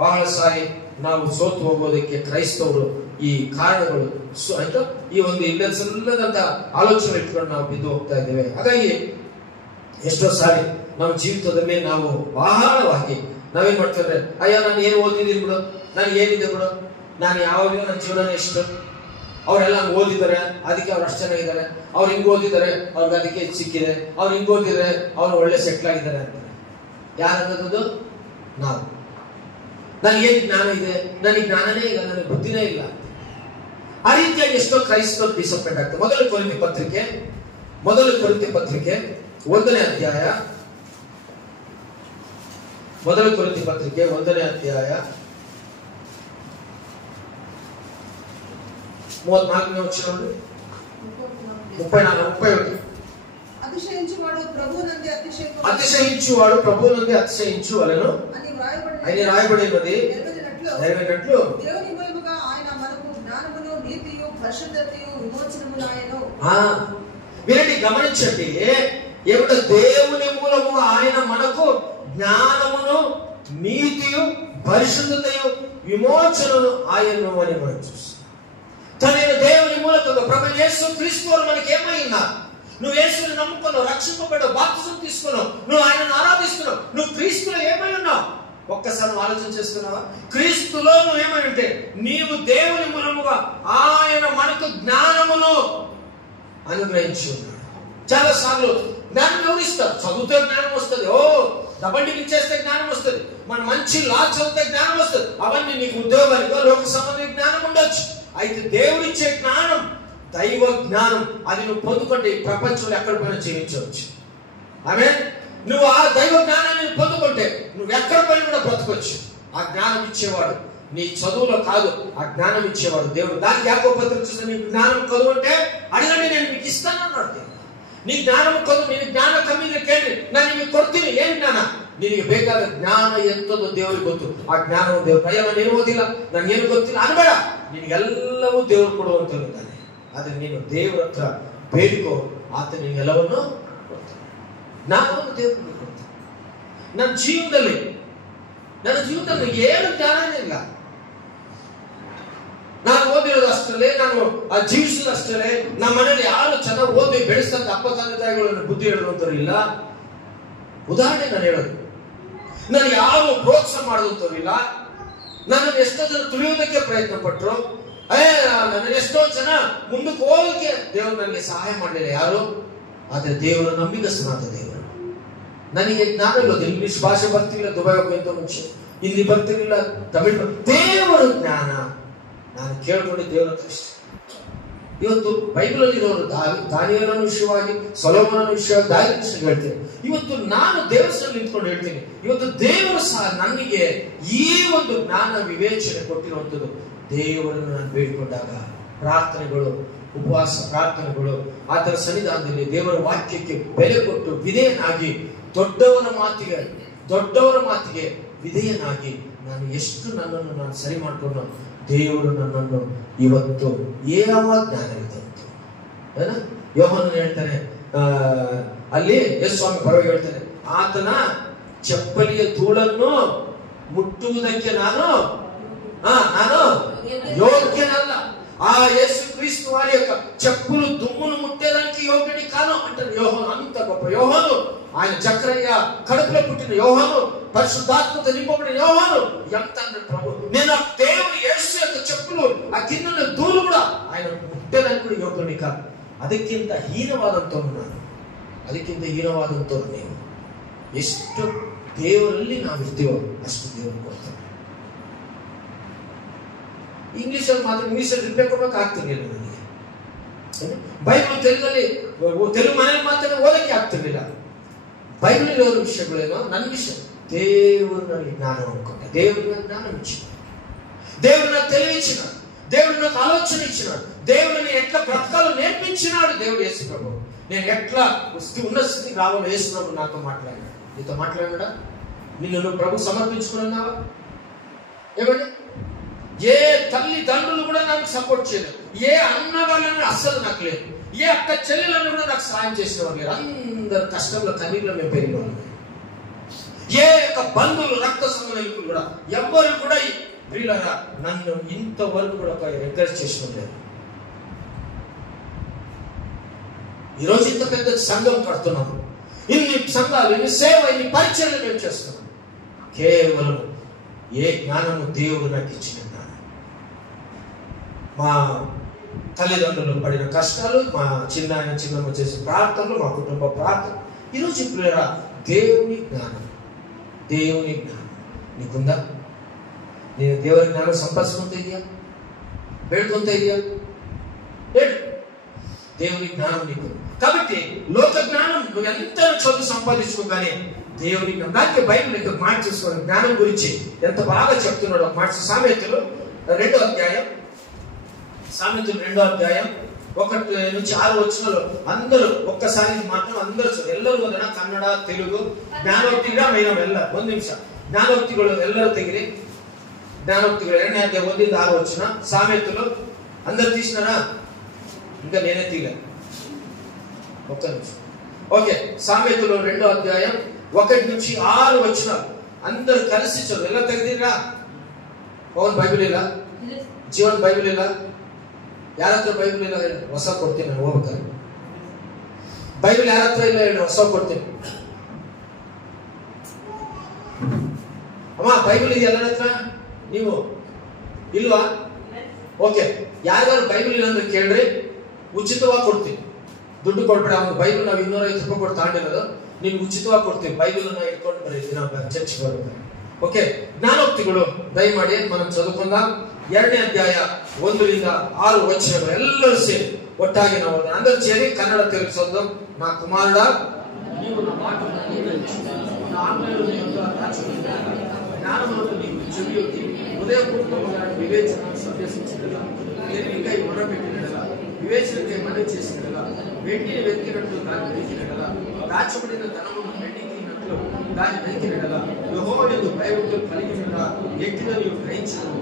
ಬಹಳ ಸಾರಿ ನಾವು ಸೋತು ಹೋಗೋದಕ್ಕೆ ಕ್ರೈಸ್ತವರು ಈ ಕಾರಣಗಳು ಆಯ್ತು, ಈ ಒಂದು ಇಲ್ಲದಂತ ಆಲೋಚನೆ ಇಟ್ಕೊಂಡು ನಾವು ಬಿದ್ದು ಹೋಗ್ತಾ ಇದ್ದೇವೆ. ಹಾಗಾಗಿ ಎಷ್ಟೋ ಸಾರಿ ನಮ್ಮ ಜೀವಿತದಲ್ಲಿ ನಾವು ಬಹಳವಾಗಿ ನಾವೇನ್ ಮಾಡ್ತಾರೆ, ಅಯ್ಯೋ ನಾನು ಏನು ಓದಿದ್ದೀನಿ ಬಿಡು, ನನಗೆ ಏನಿದೆ ಬಿಡು, ನಾನು ಯಾವಾಗಲೂ ನನ್ನ ಜೀವನ ಎಷ್ಟು, ಅವರೆಲ್ಲ ಓದಿದ್ದಾರೆ ಅದಕ್ಕೆ ಅವ್ರು ಅಷ್ಟು ಚೆನ್ನಾಗಿದ್ದಾರೆ, ಅವ್ರು ಹಿಂಗ್ ಓದಿದ್ದಾರೆ ಅವ್ರಿಗೆ ಅದಕ್ಕೆ ಸಿಕ್ಕಿದೆ, ಅವ್ರು ಹಿಂಗ್ ಓದಿದ್ದಾರೆ ಅವ್ರು ಒಳ್ಳೆ ಸೆಟ್ಲ್ ಆಗಿದ್ದಾರೆ ಅಂತಾರೆ. ಯಾರನ್ನೋದು? ನಾವು. ನನಗೇನು ಜ್ಞಾನ ಇದೆ? ನನಗೆ ಜ್ಞಾನನೇ ಇಲ್ಲ, ನನಗೆ ಬುದ್ಧಿನೇ ಇಲ್ಲ. ಆ ರೀತಿಯಾಗಿ ಎಷ್ಟೋ ಕ್ರೈಸ್ತರು ಡಿಸಪಾಯಿಂಟ್ ಆಗ್ತದೆ. ಮೊದಲ ಕೊರಿಂಥಿ ಪತ್ರಿಕೆ 1ನೇ ಅಧ್ಯಾಯ, ಮೊದಲ ಕೊರಿಂಥಿ ಪತ್ರಿಕೆ 1ನೇ ಅಧ್ಯಾಯ 34ನೇ ವಚನ ನೋಡಿ, 34 అతిశయించువాడు ప్రభువునందే అతిశయించువలెను అని రాయబడినది నెరవేరినట్లు దేవుని మూలముగా ఆయన మనకు జ్ఞానమును, నీతియు, పరిశుద్ధతయు, విమోచనమును ఆయను. వినండి, గమనించండి. ఏమిటో దేవుని మూలముగా ఆయన మనకు జ్ఞానమును, నీతియు, పరిశుద్ధతయు, విమోచనను ఆయను అని మనం చూస్తాం. తనైన దేవుని మూలకంగా ప్రభు యేసు క్రీస్తు వారు మనకి ఏమై ఉన్నారు? నువ్వు యేసుని నమ్ముకున్నావు, రక్షింపబడ్డావు, బాప్తిజం తీసుకున్నావు, నువ్వు ఆయనను ఆరాధిస్తున్నావు, నువ్వు క్రీస్తులో ఏమై ఉన్నావు? ఒక్కసారి ఆలోచన చేస్తున్నావా? క్రీస్తులో నువ్వు ఏమై ఉంటే నీవు దేవుని మూలముగా ఆయన మనకు జ్ఞానమును అనుగ్రహించి ఉన్నాడు. చాలా సార్లు జ్ఞానం ఎవరిస్తారు? చదివితే జ్ఞానం వస్తుంది, డబల్ డిగ్రీ చేస్తే జ్ఞానం వస్తుంది, మన మంచి లా చదివితే జ్ఞానం వస్తుంది, అవన్నీ నీకు ఉద్యోగానికో లోక సంబంధించిన జ్ఞానం ఉండొచ్చు. అయితే దేవుడిచ్చే జ్ఞానం దైవ జ్ఞానం. అది నువ్వు పొందుకుంటే ఈ ప్రపంచంలో ఎక్కడ పైన జీవించవచ్చు. ఆమేన్. నువ్వు ఆ దైవ జ్ఞానాన్ని పొందుకుంటే నువ్వు ఎక్కడ పైన కూడా బ్రతకొచ్చు. ఆ జ్ఞానం ఇచ్చేవాడు నీ చదువులో కాదు, ఆ జ్ఞానం ఇచ్చేవాడు దేవుడు. దానికి యాకోబు పత్రిక చూస్తే నీకు జ్ఞానం కలుగు అంటే అడగండి, నేను మీకు ఇస్తానన్నాడు దేవుడు. నీ ಜ್ಞಾನ ಕಲ್ಲು, ನಿನಗೆ ಜ್ಞಾನ ಕಮ್ಮಿ ಇದ್ರೆ ಕೇಳಿ, ನಾನು ನಿಮಗೆ ಕೊಡ್ತೀನಿ. ಏನ್ ಜ್ಞಾನ? ನಿನಗೆ ಬೇಕಾದ ಜ್ಞಾನ ಎಂತದ್ದು ದೇವರಿಗೆ ಗೊತ್ತು. ಆ ಜ್ಞಾನವು ದೇವರು, ಅಯ್ಯ ನಾನು ಏನು ಓದಿಲ್ಲ, ನನಗೇನು ಗೊತ್ತಿಲ್ಲ ಅನ್ಬೇಡ. ನಿನಗೆಲ್ಲವೂ ದೇವರು ಕೊಡುವಂತಿದ್ದಾನೆ. ಆದ್ರೆ ನೀನು ದೇವರ ಹತ್ರ ಬೇಡಿಕೋ, ಆತ ನಿನಗೆಲ್ಲವನ್ನು ಕೊಡ್ತಾನೆ. ಜ್ಞಾನವನ್ನು ದೇವರು ಕೊಡ್ತಾನೆ. ನನ್ನ ಜೀವನದಲ್ಲಿ ಏನು ಜ್ಞಾನನೇ ಇಲ್ಲ. ನಾನು ಓದಿರೋದು ಅಷ್ಟರಲ್ಲೇ, ನಾನು ಜೀವಿಸೋದು ಅಷ್ಟರಲ್ಲೇ. ನಮ್ಮ ಮನೇಲಿ ಯಾರು ಚೆನ್ನಾಗಿ ಓದಿ ಬೆಳೆಸ್ತಂತ ಅಪ್ಪ ತಂದೆ ತಾಯಿಗಳನ್ನು ಬುದ್ಧಿ ಹೇಳುವಂತವ್ರು ಇಲ್ಲ. ಉದಾಹರಣೆ ನಾನು ಹೇಳೋದು, ನಾನು ಯಾರು ಪ್ರೋತ್ಸಾಹ ಮಾಡುವಂತವ್ರು ಇಲ್ಲ. ನನ್ನನ್ನು ಎಷ್ಟೋ ಜನ ತುಳಿಯೋದಕ್ಕೆ ಪ್ರಯತ್ನ ಪಟ್ಟರು. ನನ್ನ ಎಷ್ಟೋ ಜನ ಮುಂದಕ್ಕೆ ಹೋಗಕ್ಕೆ ದೇವರು ನನಗೆ ಸಹಾಯ ಮಾಡಲಿಲ್ಲ ಯಾರು. ಆದ್ರೆ ದೇವರು ನಂಬಿಗಸ್ತನಾದ ದೇವರು. ನನಗೆ ಜ್ಞಾನ ಇಲ್ಲೋದು, ಇಂಗ್ಲಿಷ್ ಭಾಷೆ ಬರ್ತಿಲ್ಲ, ದುಬೈ ಹೋಗುವಂತ ಮುಂಚೆ ಹಿಂದಿ ಬರ್ತಿರ್ಲಿಲ್ಲ, ತಮಿಳ್ ದೇವರ ಜ್ಞಾನ ನಾನು ಕೇಳ್ಕೊಂಡು ದೇವರ ಹತ್ರ ಇಷ್ಟ. ಇವತ್ತು ಬೈಬಲಲ್ಲಿ ಇರೋರು ದಾನಿಯೇಲನ ವಿಷಯವಾಗಿ, ಸೊಲೊಮೋನನ ವಿಷಯವಾಗಿ, ದಾವೀದನ ವಿಷಯ ಹೇಳ್ತೀನಿ. ಇವತ್ತು ನಾನು ದೇವಸ್ಥಾನ ನಿಂತ್ಕೊಂಡು ಹೇಳ್ತೀನಿ, ಇವತ್ತು ದೇವರು ಸಹ ನನಗೆ ಈ ಒಂದು ಜ್ಞಾನ ವಿವೇಚನೆ ಕೊಟ್ಟಿರುವಂಥದ್ದು ದೇವರನ್ನು ನಾನು ಬೇಡಿಕೊಂಡಾಗ. ಪ್ರಾರ್ಥನೆಗಳು, ಉಪವಾಸ ಪ್ರಾರ್ಥನೆಗಳು, ಆತರ ಸನ್ನಿಧಾನದಲ್ಲಿ ದೇವರ ವಾಕ್ಯಕ್ಕೆ ಬೆಲೆ ಕೊಟ್ಟು ವಿಧೇಯನಾಗಿ, ದೊಡ್ಡವರ ಮಾತಿಗೆ ವಿಧೇಯನಾಗಿ ನಾನು ಎಷ್ಟು ನನ್ನನ್ನು ನಾನು ಸರಿ ಮಾಡ್ಕೊಂಡು ದೇವರು ನನ್ನನ್ನು ಇವತ್ತು ಯಾವ ಜ್ಞಾನವಿದೆ ಅಂತ ಯೋಹಾನನು ಹೇಳ್ತಾನೆ, ಅಲ್ಲಿ ಯೇಸು ಸ್ವಾಮಿ ಪರವಾಗಿ ಹೇಳ್ತಾನೆ, ಆತನ ಚಪ್ಪಲಿಯ ಧೂಳನ್ನು ಮುಟ್ಟುವುದಕ್ಕೆ ನಾನು ಯೋಗ್ಯನಲ್ಲ. ఆ యేసుక్రీస్తు వారి యొక్క చెప్పులు దుమ్మును ముట్టేదానికి యోగ్యుడి కాను అంటారు యోహాను. అంత గొప్ప యోహాను, ఆయన జకరయ్య కడుపులో పుట్టిన యోహాను, పరిశుద్ధాత్మతో నింపబడిన యోహాను. ఎంత అన్నాడు ప్రభు, నేను ఆ దేవుని యేసు యొక్క చెప్పులు ఆ కింద ధూళి కూడా ఆయన ముట్టేదానికి కూడా యోగ్యుడి కాదు. ಅದಕ್ಕಿಂತ ಹೀನವಾದಂತ ನಾನು, ಅದಕ್ಕಿಂತ ಹೀನವಾದಂತ ನೀವು. ಎಷ್ಟು ದೇವರಲ್ಲಿ ನಾವಿರ್ತೀವೋ ಅಷ್ಟು ದೇವರು ಕೊಡ್ತಾರೆ. ಇಂಗ್ಲಿಷಲ್ಲಿ ಮಾತ್ರ ಇಂಗ್ಲಿಷಲ್ಲಿ ರಿಪ್ಲೈ ಕೊಡೋಕೆ ಆಗ್ತಿರ್ಲಿಲ್ಲ ನನಗೆ. ಬೈಬಲ್ ತೆಲುಗು ಮನೇಲಿ ಮಾತ್ರ ಓದಕ್ಕೆ ಆಗ್ತಿರ್ಲಿಲ್ಲ. ಬೈಬಲ್ ಇರೋ ವಿಷಯಗಳೇನೋ ನನ್ನ ವಿಷಯ దేవుడిని జ్ఞానం అనుకుంటా. దేవుడిని జ్ఞానం ఇచ్చినాడు, దేవుడు నాకు తెలివిచ్చినాడు, దేవుడు నాకు ఆలోచన ఇచ్చినాడు, దేవుడు నేను ఎట్లా బ్రతకాలో నేర్పించినాడు. దేవుడు యేసు ప్రభు నేను ఎట్లా ఉన్న స్థితికి రావాలో యేసు ప్రభు నాతో మాట్లాడినాడు. నీతో మాట్లాడినాడా? నిన్ను ప్రభు సమర్పించుకున్నావా? ఏమండి, ఏ తల్లిదండ్రులు కూడా నాకు సపోర్ట్ చేయలేదు, ఏ అన్న వాళ్ళని అస్సలు నాకు లేదు, ఏ అక్క చెల్లెలను కూడా నాకు సాయం చేసిన వాళ్ళు లేదు. అందరు కష్టంలో కన్నీళ్ళు మేము పెరిగిన వాళ్ళు. ఏ యొక్క బంధువులు రక్త సంబంధికులు కూడా ఎవ్వరు కూడా వీళ్ళరా నన్ను ఇంతవరకు కూడా ఎంకరేజ్ చేసిన లేదు. ఈరోజు ఇంత పెద్ద సంఘం కడుతున్నాము, ఇన్ని సంఘాలు, ఇన్ని సేవ, ఇన్ని పరిచయాలు మేము చేస్తున్నాం. కేవలం ఏ జ్ఞానము దేవుడు నాకు ఇచ్చిన జ్ఞానం. మా తల్లిదండ్రులు పడిన కష్టాలు, మా చిన్నమ్మ చేసిన ప్రార్థనలు, మా కుటుంబ ప్రార్థన. ఈరోజు ఇప్పుడు దేవుని జ్ఞానం, దేవుని జ్ఞానం నీకుందా? నేను దేవుని జ్ఞానం ಸಂಪಾದಿಸ್ಕೊಂತ ಇದೆಯಾ? ಬೇಡ್ಕೊಂತ ಇದೆಯಾ? లేదు. దేవుని జ్ఞానం నీకు. కాబట్టి లోక జ్ఞానం నువ్వు ఎంత చదువు సంపాదించుకోగానే దేవుని జ్ఞానం. దానికి బైబిల్ యొక్క మాట చూసుకోవడం జ్ఞానం గురించి ఎంత బాగా చెప్తున్నాడు. ఒక మాట సామెతలు 2వ అధ్యాయం, సామెతలు 2వ అధ్యాయం 1 నుంచి 6 వచనాలు అందరూ ఒక్కసారి మాత్రం అందరూ ಎಲ್ಲರೂ ಓದೋಣ. ಕನ್ನಡ, ತೆಲುಗು. ಜ್ಞಾನೋಕ್ತಿಗಳ ಎಲ್ಲ 1 ನಿಮಿಷ. ಜ್ಞಾನೋಕ್ತಿಗಳು ಎಲ್ಲರೂ ತೆಗಿರಿ. జ్ఞానోక్తిಗಳು 2ನೇ అధ్యాయం 1 నుంచి 6 వచన. సామెతలు అందరు తీసినారా? ఇంకా నేనే తీయలే. 1 నిమిషం. ఓకే, సామెతలు 2వ అధ్యాయం 1 నుంచి 6 వచనాలు అందరూ కలిసి చదువు. ಎಲ್ಲ ತೆಗೆದಿರಾ? ಪವನ್ ಬೈಬಲ್ ಇಲ್ಲ, ಜೀವನ್ ಬೈಬಲ್ ಇಲ್ಲ. ಯಾರ ಹತ್ರ ಬೈಬಲ್ ಇಲ್ಲ ಹೇಳಿ, ಹೊಸ ಕೊಡ್ತೀನಿ ನಾನು ಹೋಗ್ಬೇಕಾದ್ರೆ. ಬೈಬಲ್ ಯಾರ ಹತ್ರ ಇಲ್ಲ ಹೇಳಿ, ಹೊಸ ಕೊಡ್ತೀನಿ. ಅಮ್ಮ ಬೈಬಲ್ ಇದೆಯಾ ಎಲ್ಲರ ಹತ್ರ? ನೀವು ಇಲ್ವಾ? ಓಕೆ, ಯಾರ್ಯಾರು ಬೈಬಲ್ ಇಲ್ಲ ಅಂದ್ರೆ ಕೇಳ್ರಿ, ಉಚಿತವಾಗಿ ಕೊಡ್ತೀನಿ. ದುಡ್ಡು ಕೊಡ್ಬೇಡ. ಅವ್ನು ಬೈಬಲ್ ನಾವು 250 ರೂಪಾಯಿ ಕೊಟ್ಟು ತಗೊಂಡಿರೋದು, ನಿಮ್ಗೆ ಉಚಿತವಾಗಿ ಕೊಡ್ತೀವಿ. ಬೈಬಲ್ ಇಟ್ಕೊಂಡು ಬರೀ ಚರ್ಚ್ ಬರ್ಬೇಕು. ఓకే, జ్ఞానోక్తిಗಳು దయమాడి మనం చదువుకుందాం. 2ನೇ అధ్యాయ 1 నుంచి 6 వచనాలు ಎಲ್ಲರೂ ಸೇರಿ ಒಟ್ಟಾಗಿ ನಾವು అందరూ చేరి కన్నడ తెలుగు చదువుదాం. నా కుమారుడా, నీవు నా మాటలను అంగీకరించు, నా ఆజ్ఞలను నీ యొద్ద దాచుకొనుము, జ్ఞానమునకు నీవు చెవియొగ్గి హృదయపూర్వకముగా వివేచనను సందేశించుటలా, తెలివికై మొరపెట్టినట్లా, వివేచనకై మనవి చేసినట్లా, వెండిని వెతికినట్లు దాన్ని వెతికినట్లా, దాచబడిన ధనమును వెండికినట్లు దాన్ని వెతికినట్లా, యెహోవాయందు భయభక్తులు కలిగినట్లా ఎట్టిగా నీవు గ్రహించును.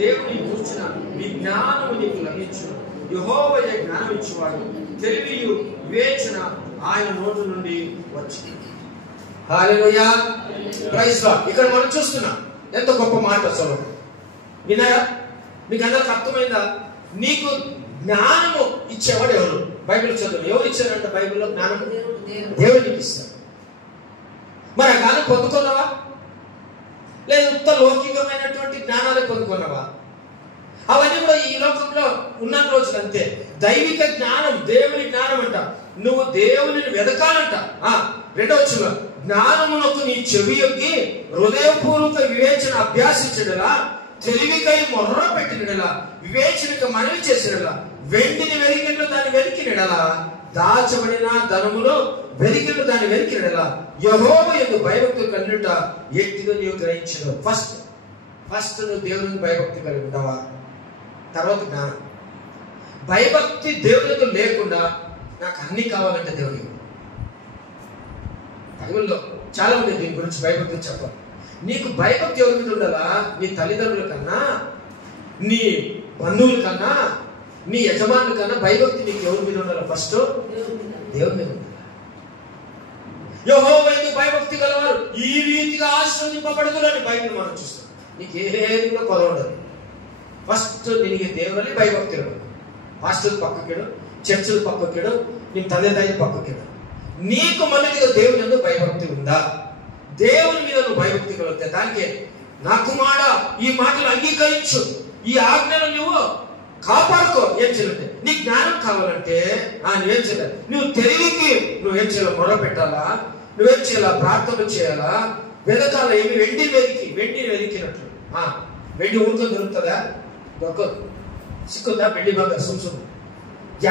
దేవుని గూర్చిన నీ జ్ఞానము నీకు లభించును. యెహోవాయే జ్ఞానం ఇచ్చువాడు, తెలివియు వివేచన ఆయన నోటి నుండి వచ్చింది. హల్లెలూయా, ప్రైజ్ లార్డ్. ఇక్కడ మనం చూస్తున్నాం ఎంత గొప్ప మాట అసలు. విన్నారా? మీకు అందరికి అర్థమైందా? నీకు జ్ఞానము ఇచ్చేవాడు ఎవరు? బైబిల్ చదువు. ఎవరు ఇచ్చారంట బైబిల్లో జ్ఞానం? దేవుడు నీకు ఇస్తాడు. మరి ఆ జ్ఞానం పొందుకున్నావా? లేదా ఉత్త లౌకికమైనటువంటి జ్ఞానాలే పొందుకున్నావా? అవన్నీ కూడా ఈ లోకంలో ఉన్న రోజులు అంతే. దైవిక జ్ఞానం, దేవుని జ్ఞానం అంట. నువ్వు దేవుని వెదకాలంట. 2వ వచనం, జ్ఞానమునకు నీ చెవియొగ్గి హృదయపూర్వక వివేచన అభ్యాసించడలా, తెలివికై మొర్ర పెట్టినడలా, వివేచనకు మనవి చేసినడలా, వెండిని వెలికినట్లు దాన్ని వెలికినడలా, దాచబడిన ధనములో వెలికినట్లు దాన్ని వెలికినడలా, యెహోవాయందు భయభక్తులు కలిగిట ఎట్టిగా నీవు గ్రహించను. ఫస్ట్ నువ్వు దేవునికి భయభక్తి కలిగి ఉంటావా? తర్వాత జ్ఞానం. భయభక్తి దేవునికి లేకుండా నాకు అన్ని కావాలంటే దేవుడికి. బైబిల్లో చాలా ఉంది దీని గురించి భయభక్తి చెప్పాలి. నీకు భయభక్తి ఎవరి మీద ఉండాలా? నీ తల్లిదండ్రుల కన్నా, నీ బంధువుల కన్నా, నీ యజమానుల కన్నా భయభక్తి నీకు ఎవరి మీద ఉండాలా? ఫస్ట్ దేవుని మీద ఉండాలి. యెహోవా యందు భయభక్తి గలవారు ఈ రీతిగా ఆశీర్వదింపబడుదురని బైబిల్ మనం చూస్తాం. నీకు ఏదో కొద ఉండదు. ఫస్ట్ నీకు దేవుని భయభక్తి ఉండదు. పాస్టర్లు పక్కకేడు, చర్చలు పక్కకేడు, నీ తండ్రి పక్కకేడు. నీకు మొదటిగా దేవుని యందు భయభక్తి ఉందా? దేవుని మీద నువ్వు భయభక్తి కలిగితే దానికి నా కుమార ఈ మాటలు అంగీకరించు, ఈ ఆజ్ఞలు నువ్వు కాపాడుకో. ఏం చేయాలంటే నీ జ్ఞానం కావాలంటే నువ్వేం చేయాలి? నువ్వు తెలివికి నువ్వేం చేయాలి? మొర పెట్టాలా? నువ్వేం చేయాలా? ప్రార్థన చేయాలా? వెదకాల ఏమి? వెండిని వెతికినట్లు. వెండి ఊరితో దొరుకుతుందా? దొరకదు. సిక్కుందా? వెండి బంగారు సుంసుం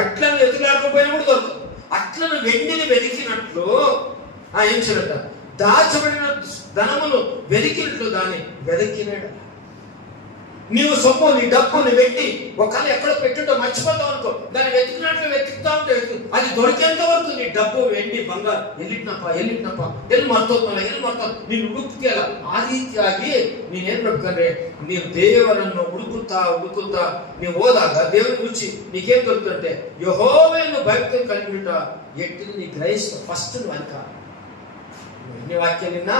ఎట్లా నువ్వు ఎదుగులాడకపోయినప్పుడు దొరకదు. అట్లా నువ్వు వెండిని వెతికినట్లు ఏం చేయాలంట? దాచబడిన ధనమును వెతికినట్లు దాన్ని వెతికినాడు. నీవు సొమ్ము, నీ డబ్బు, నీ వెండి ఒకవేళ ఎక్కడో పెట్టుంటో మర్చిపోతావు అనుకో, దాన్ని వెతుకున్నట్లు వెతుకుతా ఉంటే అది దొరికేంత వరకు నీ డబ్బు, వెండి, బంగారు ఎల్లిట్నప్ప ఎల్లు మొత్తం నేను ఉడుకుతేలా ఆ ರೀತಿಯಾಗಿ ನೀನೇನ್ ಮಾಡ್ಬೇಕಂದ್ರೆ ನೀವು ದೇವರನ್ನು ಹುಡುಕುತ್ತಾ ನೀವು ಹೋದಾಗ ದೇವರ ಗುరించి నీకేం దొరుకుతుంటే యెహోవాను భక్తి కలిగిట ఎట్టి నీ గ్రహిస్తా. ఫస్ట్ నువ్వు అంక ఎన్ని వాక్యాలు విన్నా,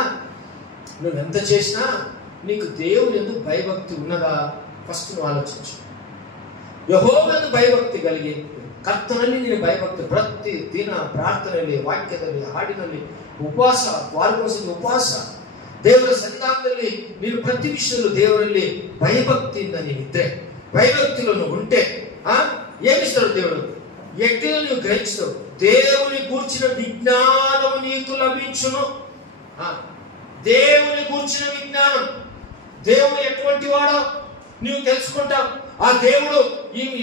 నువ్వెంత చేసినా నీకు దేవుని యందు భయభక్తి ఉన్నదా? ఫస్ట్ నువ్వు ఆలోచించు. ಯೆಹೋವನ ಭಯಭಕ್ತಿ కలిగి ಕರ್ತನಲ್ಲಿ ನೀನು ಭಯಭಕ್ತಿ ಪ್ರತಿ ದಿನ ಪ್ರಾರ್ಥನೆಯಲ್ಲಿ, ವಾಕ್ಯದಲ್ಲಿ, ಹಾಡಿನಲ್ಲಿ ಉಪವಾಸ, ವಾರಕ್ಕೊಂದ್ಸಲಿ ಉಪವಾಸ, ದೇವರ ಸನ್ನಿಧಾನದಲ್ಲಿ ನೀನು ಪ್ರತಿ ವಿಷಯದಲ್ಲೂ ದೇವರಲ್ಲಿ ಭಯಭಕ್ತಿಯಿಂದ ನೀನಿದ್ರೆ, భయభక్తిలో నువ్వు ఉంటే ఏమిస్తాడు దేవుడు? ఎట్టిలో నువ్వు గ్రహించవు దేవుని గూర్చిన విజ్ఞానము నీకు లభించును. దేవుని గూర్చిన విజ్ఞానం, దేవుడు ఎటువంటి వాడో నువ్వు తెలుసుకుంటావు. ఆ దేవుడు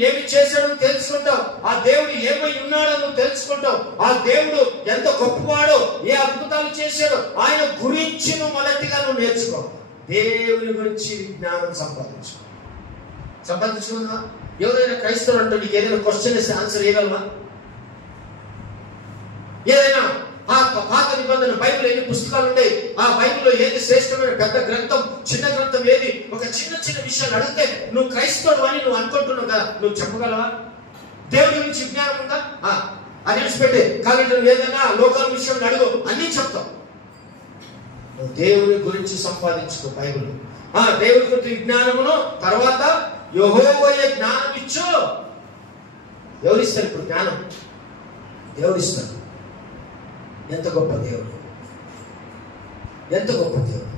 ఏమి చేశాడో తెలుసుకుంటావు. ఆ దేవుడు ఏమై ఉన్నాడో నువ్వు తెలుసుకుంటావు. ఆ దేవుడు ఎంత గొప్పవాడో, ఏ అద్భుతాలు చేశాడో ఆయన గురించి నువ్వు మొదటిగా నువ్వు నేర్చుకో. దేవుని గురించి విజ్ఞానం సంపాదించుకున్నా. ఎవరైనా క్రైస్తవులు అంటే నీకు ఏదైనా క్వశ్చన్ ఇస్తే ఆన్సర్ ఇవ్వగలవా? ఏదైనా పాత నిబంధన బైబిల్ ఎన్ని పుస్తకాలు ఉంటాయి, ఆ బైబిల్లో ఏది శ్రేష్టమైన పెద్ద గ్రంథం, చిన్న గ్రంథం ఏది? ఒక చిన్న విషయాలు అడిగితే నువ్వు క్రైస్తవుడు అని నువ్వు అనుకుంటున్నావు కదా, నువ్వు చెప్పగలవా? దేవుడి గురించి విజ్ఞానం ఉందా? అది విడిచిపెట్టే కాబట్టి నువ్వు ఏదైనా లోకాల విషయం అడుగు, అన్నీ చెప్తావు. నువ్వు దేవుని గురించి సంపాదించుకో. బైబిల్ దేవుడి గురించి విజ్ఞానమును, తర్వాత యెహోవాయే జ్ఞానం ఇచ్చు. ఎవరిస్తారు ఇప్పుడు జ్ఞానం? దేవుడిస్తాడు. ఎంత గొప్ప దేవుడు, ఎంత గొప్ప దేవుడు,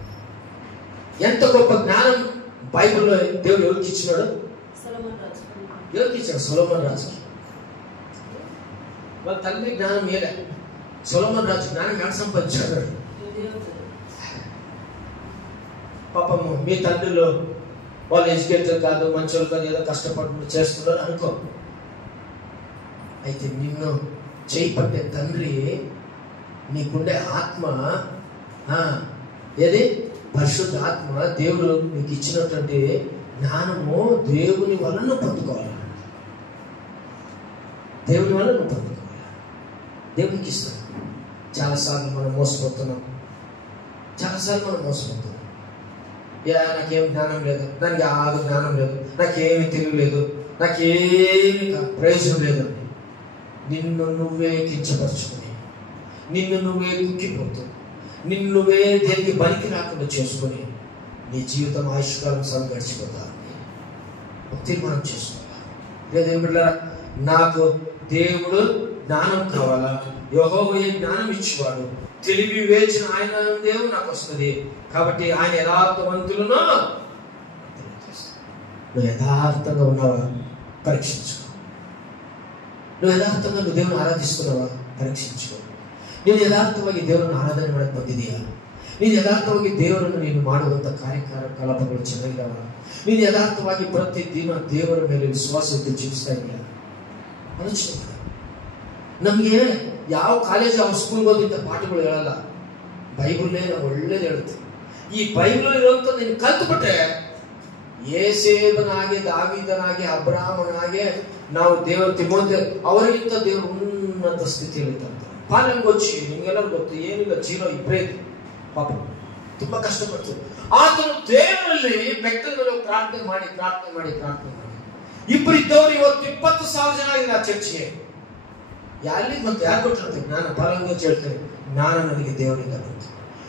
ఎంత గొప్ప జ్ఞానం బైబిల్లో దేవుడు ఎవరికి ఇచ్చినాడు? ఎవరికి ఇచ్చాడు? సొలొమోను రాజు. వాళ్ళ తల్లి జ్ఞానం ఏలే, సొలొమోను రాజు జ్ఞానం ఎలా సంపాదించాడు? పాపము మీ తండ్రిలో వాళ్ళు ఎడ్యుకేటర్ కాదు, మంచోళ్ళు కాదు, ఏదో కష్టపడి చేస్తున్నారు అనుకో. అయితే నిన్ను చేయి పట్టే తండ్రి, నీకుండే ఆత్మ ఏది? పరిశుద్ధ ఆత్మ. దేవుడు నీకు ఇచ్చినటువంటి జ్ఞానము దేవుని వల్ల నువ్వు పొందుకోవాలి. దేవుని వల్ల నువ్వు పొందుకోవాలి. దేవునికి ఇస్తాను. చాలాసార్లు మనం మోసపోతున్నాం. నాకేం జ్ఞానం లేదు, దానికి ఆది జ్ఞానం లేదు, నాకేమి తెలియలేదు, నాకేమి ప్రయోజనం లేదండి. నిన్ను నువ్వే కించపరచుకుని, నిన్ను నువ్వే కుక్కిపోతూ, నిన్ను నువ్వే దేనికి బలికి రాకుండా చేసుకుని నీ జీవితం ఆయుష్కాలం గడిచిపోతావు. తీర్మానం చేసుకోవాలి. లేదా నాకు దేవుడు జ్ఞానం కావాలా? యెహోవాయే జ్ఞానం ఇచ్చేవాడు. తెలివి వివేచన ఆయన దేవుడు నాకు వస్తుంది. కాబట్టి ఆయన యథార్థవంతులను నువ్వు యథార్థంగా ఉన్నావా? పరీక్షించుకో. నువ్వు యథార్థంగా నువ్వు దేవుని ఆరాధిస్తున్నావా? పరీక్షించుకో. ನೀನು ಯಥಾರ್ಥವಾಗಿ ದೇವರನ್ನು ಆರಾಧನೆ ಮಾಡಕ್ಕೆ ಬಂದಿದೆಯಾ? ನೀನು ಯಥಾರ್ಥವಾಗಿ ದೇವರನ್ನು ನೀನು ಮಾಡುವಂಥ ಕಾರ್ಯಕಲಾಪಗಳು ಚೆನ್ನಾಗಿದ್ದಾವ? ನೀನು ಯಥಾರ್ಥವಾಗಿ ಪ್ರತಿ ದಿನ ದೇವರ ಮೇಲೆ ವಿಶ್ವಾಸಕ್ಕೆ ಜೀವಿಸ್ತಾ ಇದೆಯಾ? ಆಲೋಚನೆ ಮಾಡ. ನಮಗೆ ಯಾವ ಕಾಲೇಜ್ ಯಾವ ಸ್ಕೂಲ್ಗೆ ಹೋದಂಥ ಪಾಠಗಳು ಹೇಳಲ್ಲ. ಬೈಬಲ್ನೇ ನಾವು ಒಳ್ಳೇದು ಹೇಳುತ್ತೆ. ಈ ಬೈಬಲ್ ಇರುವಂಥ ನೀನು ಕಲ್ತುಬಿಟ್ರೆ ಏಸೇಬನಾಗೆ, ದಾವೀದನಾಗೆ, ಅಬ್ರಾಹ್ಮನಾಗೆ ನಾವು ದೇವರು ತಿಮೋಥೆ ಅವರಿಗಿಂತ ದೇವರು ಉನ್ನತ ಸ್ಥಿತಿಯಲ್ಲಿ ತಂತಾರೆ. ಪಾಲನೆಗೆ వచ్చి ನಿಮಗೆಲ್ಲರೂ ಗೊತ್ತು, ಏನಿಲ್ಲ, ಜೀರೋ ಇಬ್ಬರೇ ಪಾಪ. ತುಂಬಾ ಕಷ್ಟಪಡ್ತಾರೆ. ಆತನು ದೇವರಲ್ಲಿ ವ್ಯಕ್ತಿಗಳು ಪ್ರಾರ್ಥನೆ ಮಾಡಿ ಇಬ್ಬರು ಇದ್ದವರು ಇವತ್ತು 20,000 ಜನ ಇದ್ದಾರೆ ಆ ಚರ್ಚ್ಗೆ. ಎಲ್ಲಿಗೆ ಬಂತು? ಯಾರು ಕೊಟ್ಟಿರ್ತೀವಿ? ನಾನು ಪಾಲಂಗೋಚಿ ಹೇಳ್ತೇನೆ, ಜ್ಞಾನ ನನಗೆ ದೇವರಿಂದ ಬಂತು,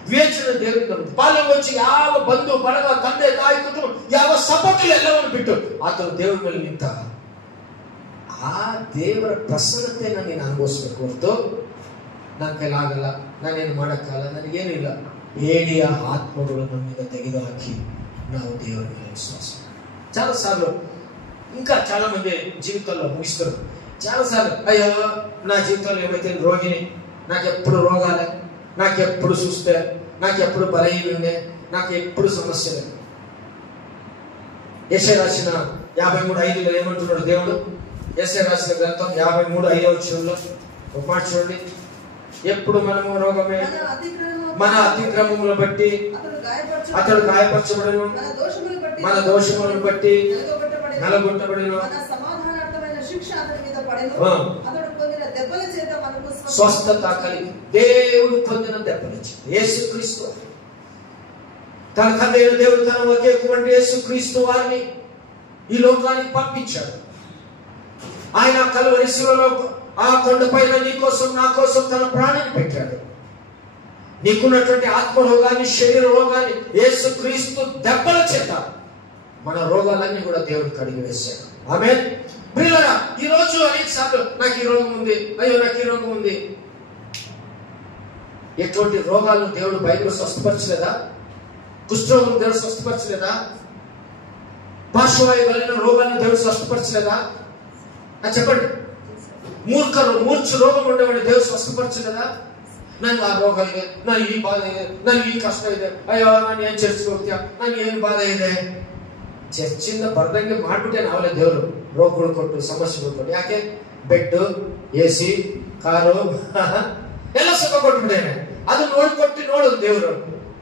ವಿವೇಚನೆ ದೇವರಿಂದ ಬಂತು. ಪಾಲಂಗೋಚಿ ಯಾವ ಬಂಧು ಬಳಗ, ತಂದೆ ತಾಯಿ, ಕುಟುಂಬ, ಯಾವ ಸಪೋರ್ಟ್ ಎಲ್ಲವನ್ನು ಬಿಟ್ಟು ಆತನು ದೇವರ ಮೇಲೆ ನಿಂತ ಆ ದೇವರ ಪ್ರಸನ್ನತೆ ನನಗೆ ಅನುಭವಿಸ್ಬೇಕು ಹೊರತು ನನ್ನ ಕೈಲಾಗಲ್ಲ, ನಾನೇನು ಮಾಡೋಕ್ಕಲ್ಲ, ನನಗೇನು ಇಲ್ಲ. ಏಡಿಯ ಆತ್ಮಗಳು ನಮ್ಮಿಂದ ತೆಗೆದುಹಾಕಿ ನಾವು ದೇವರ ಮೇಲೆ ವಿಶ್ವಾಸ. చాలా సార్లు ఇంకా చాలా మంది జీవితాల్లో ముగిస్తారు. చాలా సార్లు అయ్యో నా జీవితంలో ఏమైతే రోగిని, నాకెప్పుడు రోగాలే, నాకెప్పుడు చూస్తే, నాకెప్పుడు బలహీనమే, నాకు ఎప్పుడు సమస్యలే. యెషయా రాసిన 53:5 ఏమంటున్నాడు దేవుడు? యెషయా రాసిన గ్రంథం 53:5 ఒక మాట చూడండి. ఎప్పుడు మనము రోగమే, మన అతిక్రమములను బట్టి అతడు గాయపరచబడెను, మన దోషములను బట్టి నలగొట్టబడెను, స్వస్థత కలిగి దేవుడు పొందిన దెబ్బలిచ్చి యేసుక్రీస్తు తన తండ్రి దేవుడు తన ఒకే కుమారుడు యేసుక్రీస్తు వారిని ఈ లోకానికి పంపించాడు. ఆయన కలువరి శిలువలో ఆ కొండపైన నీ కోసం నా కోసం తన ప్రాణాన్ని పెట్టాడు. నీకున్నటువంటి ఆత్మ రోగాన్ని, శరీర రోగాన్ని యేసుక్రీస్తు దెబ్బల చేత మన రోగాలన్నీ కూడా దేవుడు కడిగి వేశాడు. ఆమేన్. ప్రియులారా, ఈ రోజు అనేక సార్లు నాకు ఈ రోగం ఉంది, అయ్యో నాకు ఈ రోగం ఉంది. ఎటువంటి రోగాలను దేవుడు బైబిల్ స్వస్థపరచలేదా? కుష్ఠరోగం దేవుడు స్వస్థపరచలేదా? పార్శ్వవాయు కలిగిన రోగాలను దేవుడు స్వస్థపరచలేదా? చెప్పండి. మూర్ఛ రోగం ఉండేవాడిని దేవుడు స్వస్థపరచలేదా? ನನ್ಗೆ ಆ ರೋಗ ಇದೆ, ನನಗೆ ಈ ಬಾಧೆ ಇದೆ, ನನಗೆ ಈ ಕಷ್ಟ ಇದೆ, ಅಯ್ಯೋ ನಾನು ಏನ್ ಚರ್ಚ್ಗೆ ಹೋಗ್ತೀಯ, ನನಗೆ ಏನು ಬಾಧೆ ಇದೆ. ಚರ್ಚಿಂದ ಬರ್ದಂಗೆ ಮಾಡ್ಬಿಟ್ಟೆ ನಾವಲ್ಲೇ ದೇವರು ರೋಗಗಳು ಕೊಟ್ಟು ಸಮಸ್ಯೆಗಳು ಕೊಟ್ಟು. ಯಾಕೆ? ಬೆಡ್, AC, ಕಾರು ಎಲ್ಲ ಸುಖ ಕೊಟ್ಬಿಟ್ಟೇನೆ. ಅದು ನೋಡು ದೇವರು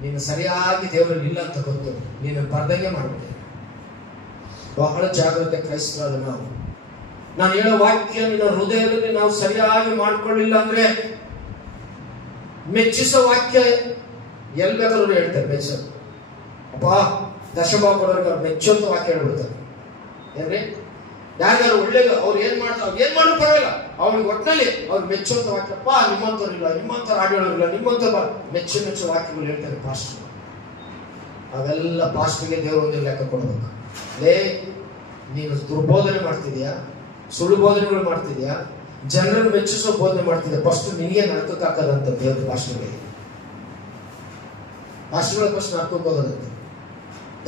ನೀನು ಸರಿಯಾಗಿ ದೇವರಲ್ಲಿ ಇಲ್ಲ ಅಂತ ಗೊತ್ತು, ನೀನು ಬರ್ದಂಗೆ ಮಾಡ್ಬಿಟ್ಟೆ. ಬಹಳ ಜಾಗ್ರತೆ ಕ್ರೈಸ್ತರಾದ ನಾವು. ನಾನು ಹೇಳೋ ವಾಕ್ಯ ನಿನ್ನ ಹೃದಯದಲ್ಲಿ ನಾವು ಸರಿಯಾಗಿ ಮಾಡ್ಕೊಳ್ಳಿಲ್ಲ ಅಂದ್ರೆ, ಮೆಚ್ಚಿಸೋ ವಾಕ್ಯ ಎಲ್ಲಿ ಬೇಕಾದ್ರೂ ಹೇಳ್ತಾರೆ. ಮೆಚ್ಚೋದು ಅಪ್ಪಾ ದಶಭಾಗ ಕೊಡೋರ್ಗೆ ಅವ್ರು ಮೆಚ್ಚೋಂತ ವಾಕ್ಯ ಹೇಳ್ಬಿಡ್ತಾರೆ. ಏನ್ರಿ? ಯಾರ್ಯಾರು ಒಳ್ಳೇದು ಅವ್ರು ಏನ್ ಮಾಡ್ತಾರೆ, ಏನ್ ಮಾಡೋ ಪರವಾಗಿಲ್ಲ, ಅವ್ರಿಗೆ ಒಟ್ಟಿನಲ್ಲಿ ಅವ್ರು ಮೆಚ್ಚೋಂತ ವಾಕ್ಯ. ಅಪ್ಪ ನಿಮ್ಮಂತವ್ರಿಲ್ಲ, ನಿಮ್ಮಂತವ್ರು ಆಡೋರಿಲ್ಲ, ನಿಮ್ಮಂತವ್ರು ಮೆಚ್ಚು ವಾಕ್ಯಗಳು ಹೇಳ್ತಾರೆ ಪಾಸ್ಟರ್. ಅವೆಲ್ಲ ಪಾಸ್ಟರ್ಗೆ ದೇವರು ಒಂದು ಲೆಕ್ಕ ಕೊಡ್ಬೇಕು. ನೀನು ದುರ್ಬೋಧನೆ ಮಾಡ್ತಿದ್ಯಾ, ಸುಳ್ಳು ಬೋಧನೆಗಳು ಮಾಡ್ತಿದ್ಯಾ, ಜನರನ್ನು ಮೆಚ್ಚಿಸೋ ಬೋಧನೆ ಮಾಡ್ತಿದ್ದೆ, ಫಸ್ಟ್ ನಿನಗೆ ನರಕಕ್ಕೆ ಹಾಕೋದಂತ ದೇವರು ಪಾಸ್ಟರ್ಗಳಿಗೆ. ಪಾಸ್ಟರ್ಗಳ ಫಸ್ಟ್ ನರಕಕ್ಕೆ ಹೋಗೋದಂತೆ.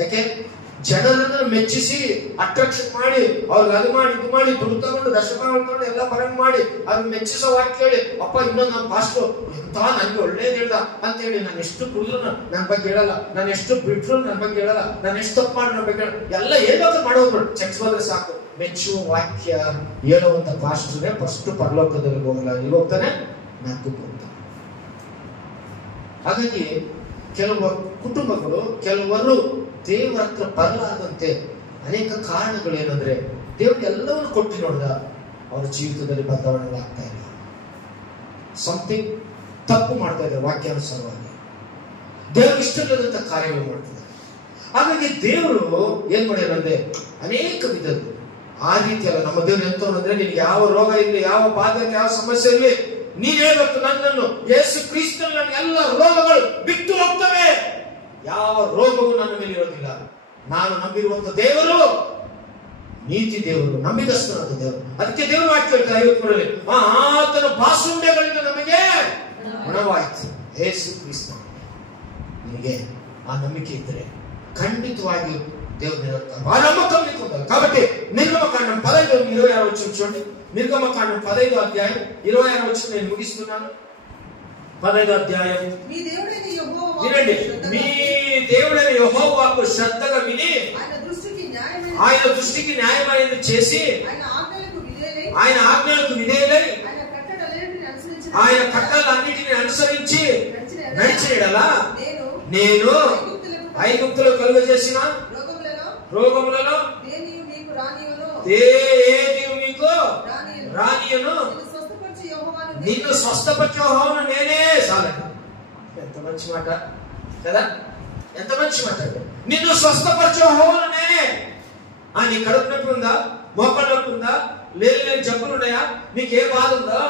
ಯಾಕೆ? ಜನರನ್ನ ಮೆಚ್ಚಿಸಿ ಅಟ್ರಾಕ್ಷನ್ ಮಾಡಿ ಅವ್ರಿಗೆ ಅದು ಮಾಡಿ ಇದು ಮಾಡಿ ದುಡ್ಡು ತಗೊಂಡು ದಶಮಾನ ತಗೊಂಡು ಎಲ್ಲ ಬರಂಗ್ ಮಾಡಿ ಅವ್ರಿಗೆ ಮೆಚ್ಚಿಸೋ ವಾಕ್ಯ ಹೇಳಿ, ಅಪ್ಪ ಇನ್ನೊಂದು ನಮ್ಮ ಪಾಸ್ಟರ್ ಎಂತ ನನ್ಗೆ ಒಳ್ಳೇದು ಹೇಳ್ದ ಅಂತ ಹೇಳಿ, ನಾನು ಎಷ್ಟು ಕುಡಿದ್ರು ನನ್ನ ಬಗ್ಗೆ ಹೇಳಲ್ಲ, ನಾನು ಎಷ್ಟು ಬಿಟ್ರು ನನ್ನ ಬಗ್ಗೆ ಹೇಳಲ್ಲ, ನಾನು ಎಷ್ಟು ತಪ್ಪು ಮಾಡಿ ನನ್ನ ಬಗ್ಗೆ ಎಲ್ಲ ಏನಾದ್ರು ಮಾಡೋದು ಚೆಕ್ಸ್ ಬಂದ್ರೆ ಸಾಕು. ಮೆಚ್ಚುವ ವಾಕ್ಯ ಹೇಳುವಂತ ಪಾಸ್ಟರ್ನೇ ಫಸ್ಟ್ ಪರಲೋಕದಲ್ಲಿ ಹೋಗಲ್ಲ, ಇಲ್ಲಿ ಹೋಗ್ತಾನೆ ನರಕಕ್ಕೆ ಹೋಗ್ತಾನೆ. ಹಾಗಾಗಿ ಕೆಲವು ಕುಟುಂಬಗಳು, ಕೆಲವರು ದೇವರ ಹತ್ರ ಬರಲಾದಂತೆ ಅನೇಕ ಕಾರಣಗಳೇನಂದ್ರೆ ದೇವ್ರು ಎಲ್ಲವನ್ನು ಕೊಟ್ಟು ನೋಡಿದ ಅವರ ಜೀವಿತದಲ್ಲಿ ಬದಲಾವಣೆಗಳಾಗ್ತಾ ಇಲ್ಲ. ಸಮಥಿಂಗ್ ತಪ್ಪು ಮಾಡ್ತಾ ಇದ್ದಾರೆ ವಾಕ್ಯಾನುಸಾರವಾಗಿ, ದೇವರು ಇಷ್ಟವಿಲ್ಲದಂತ ಕಾರ್ಯಗಳು ಮಾಡ್ತಿದ್ದಾರೆ. ಹಾಗಾಗಿ ದೇವರು ಏನ್ ಮಾಡ್ಯಾರಂದ್ರೆ ಅನೇಕ ವಿಧದ್ದು ಆ ರೀತಿ ಅಲ್ಲ. ನಮ್ಮ ದೇವರು ಎಂತವ್ರಂದ್ರೆ ನಿನ್ಗೆ ಯಾವ ರೋಗ ಇರಲಿ, ಯಾವ ಬಾಧೆ, ಯಾವ ಸಮಸ್ಯೆ ಇರಲಿ, ನೀನ್ ಹೇಳ್ಬೇಕು ನನ್ನನ್ನು ಯೇಸು ಕ್ರಿಸ್ತನಲ್ಲಿ ನನ್ನ ಎಲ್ಲ ರೋಗಗಳು ಬಿಟ್ಟು ಹೋಗ್ತವೆ, ಯಾವ ರೋಗವು ನನ್ನ ಮೇಲೆ ಇರೋದಿಲ್ಲ. ನಾನು ನಂಬಿರುವಂತ ದೇವರು ನೀತಿ ದೇವರು, ನಂಬಿದಸ್ತನಾದ ದೇವರು. ಅದಕ್ಕೆ ದೇವರು ವಾಕ್ಯ ಹೇಳ್ತಾರೆ 53ರಲ್ಲಿ, ಆತನ ಬಾಸುಂಡೆಗಳಿಂದ ನಮಗೆ ಗುಣವಾಯಿತು. ಯೇಸು ಕ್ರಿಸ್ತ ನಿನಗೆ ಆ ನಂಬಿಕೆ ಇದ್ರೆ ಖಂಡಿತವಾಗಿ దేవుడు నిలబడతాడు. ఆ నమ్మకం నీకు ఉండాలి. కాబట్టి నిర్గమకాండం 15:26 చూడండి. నిర్గమకాండం 15వ అధ్యాయం 26 నేను ముగిస్తున్నాను. 15వ అధ్యాయం. వినండి. మీ దేవుడైన యెహోవాకు శ్రద్ధగా విని ఆయన దృష్టికి న్యాయమైనది చేసి ఆయన ఆజ్ఞలకు విధేయులై ఆయన కట్టలన్నిటిని అనుసరించి నడిచిన యెడల నేను ఐగుప్తులో కలుగజేసిన రోగములలో ఏది మీకు రానియను, నిన్ను స్వస్థపరిచే యెహోవాను నేనే. చాలండి, ఎంత మంచి మాట కదా. ఎంత మంచి మాట. నిన్ను స్వస్థపరిచే యెహోవాను నేనే. నీ కడుపు నొప్పి ఉందా? మోకాళ్ళ నొప్పి ఉందా? లేని జబ్బులు ఉన్నాయా? నీకు ఏ బాధ ఉందా?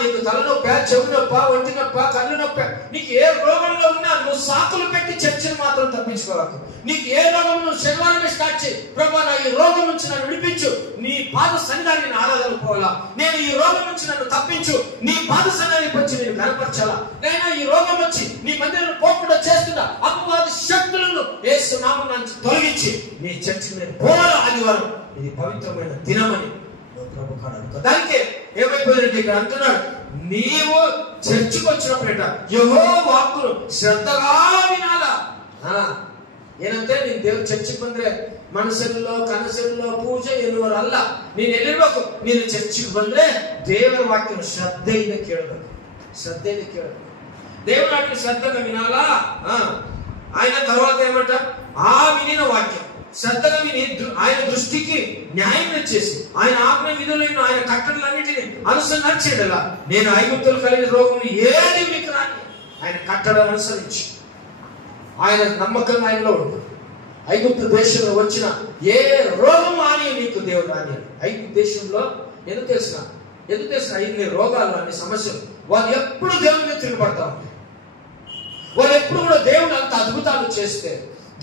నీకు తలనొప్ప, చెవి నొప్ప, ఒంటి నొప్ప, కళ్ళు నొప్ప, నీకు ఏ రోగంలో ఉన్నా నువ్వు సాకులు పెట్టి చర్చను మాత్రం తప్పించుకోవాలి. నీకు ఏ రోగం నువ్వు శనివారం స్టార్ట్ చేయి. ప్రభా, నా ఈ రోగం నుంచి నన్ను విడిపించు, నీ పాద సన్నిధాన్ని నేను ఆరాధన పోవాలా. నేను ఈ రోగం నుంచి నన్ను తప్పించు, నీ పాద సన్నిధానికి వచ్చి నేను కనపరచాలా. నేను ఈ రోగం వచ్చి నీ మందిరం పోకుండా చేస్తున్నా అపవాది శక్తులను యేసు నామమున నుంచి తొలగించి నీ చర్చికి నేను పోవాలా. ఆదివారం ఇది పవిత్రమైన దినమని ప్రభు కాడు. దానికే ఏమైపోయిందంటే ఇక్కడ అంటున్నాడు, నీవు చర్చికి వచ్చినప్పుడేట యెహోవా వాక్కును శ్రద్ధగా వినాలా. ಏನಂತೆ ನೀನು ದೇವ್ರ ಚರ್ಚಿಗೆ ಬಂದ್ರೆ ಮನಸ್ಸಲ್ಲೋ ಕನಸಲ್ಲೋ ಪೂಜೆ ಎನ್ನುವರಲ್ಲ. ನೀನು ಎಲ್ಲಿರ್ಬೇಕು? ನೀನು ಚರ್ಚಿಗೆ ಬಂದ್ರೆ ದೇವರ ವಾಕ್ಯನ ಶ್ರದ್ಧೆಯಿಂದ ಕೇಳಬೇಕು. ಶ್ರದ್ಧೆಯಿಂದ ಕೇಳಬೇಕು. దేవుని వాక్యం శ్రద్ధగా వినాలా. ఆయన తర్వాత ఏమంట? ఆ వినిన వాక్యం శ్రద్ధగా విని ఆయన దృష్టికి న్యాయం చేసి ఆయన ఆజ్ఞ విధులను ఆయన కట్టడలన్నిటిని అనుసరించేలా నేను ఐగుప్తులు కలిగిన రోగం ఏది మీకు రాని ఆయన కట్టడలు అనుసరించి ఆయన నమ్మకంగా ఆయనలో ఉంటుంది. ఐగుప్తు దేశంలో వచ్చిన ఏ రోగం అని నీకు దేవుడు రాని. ఐగుప్తు దేశంలో ఎందుకు తెలిసిన ఇన్ని రోగాలు అన్ని సమస్యలు వాళ్ళు ఎప్పుడు దేవుని మీద తిరుగుపడతా ఉంటారు. వాళ్ళు ఎప్పుడు కూడా దేవుడు అంత అద్భుతాలు చేస్తే,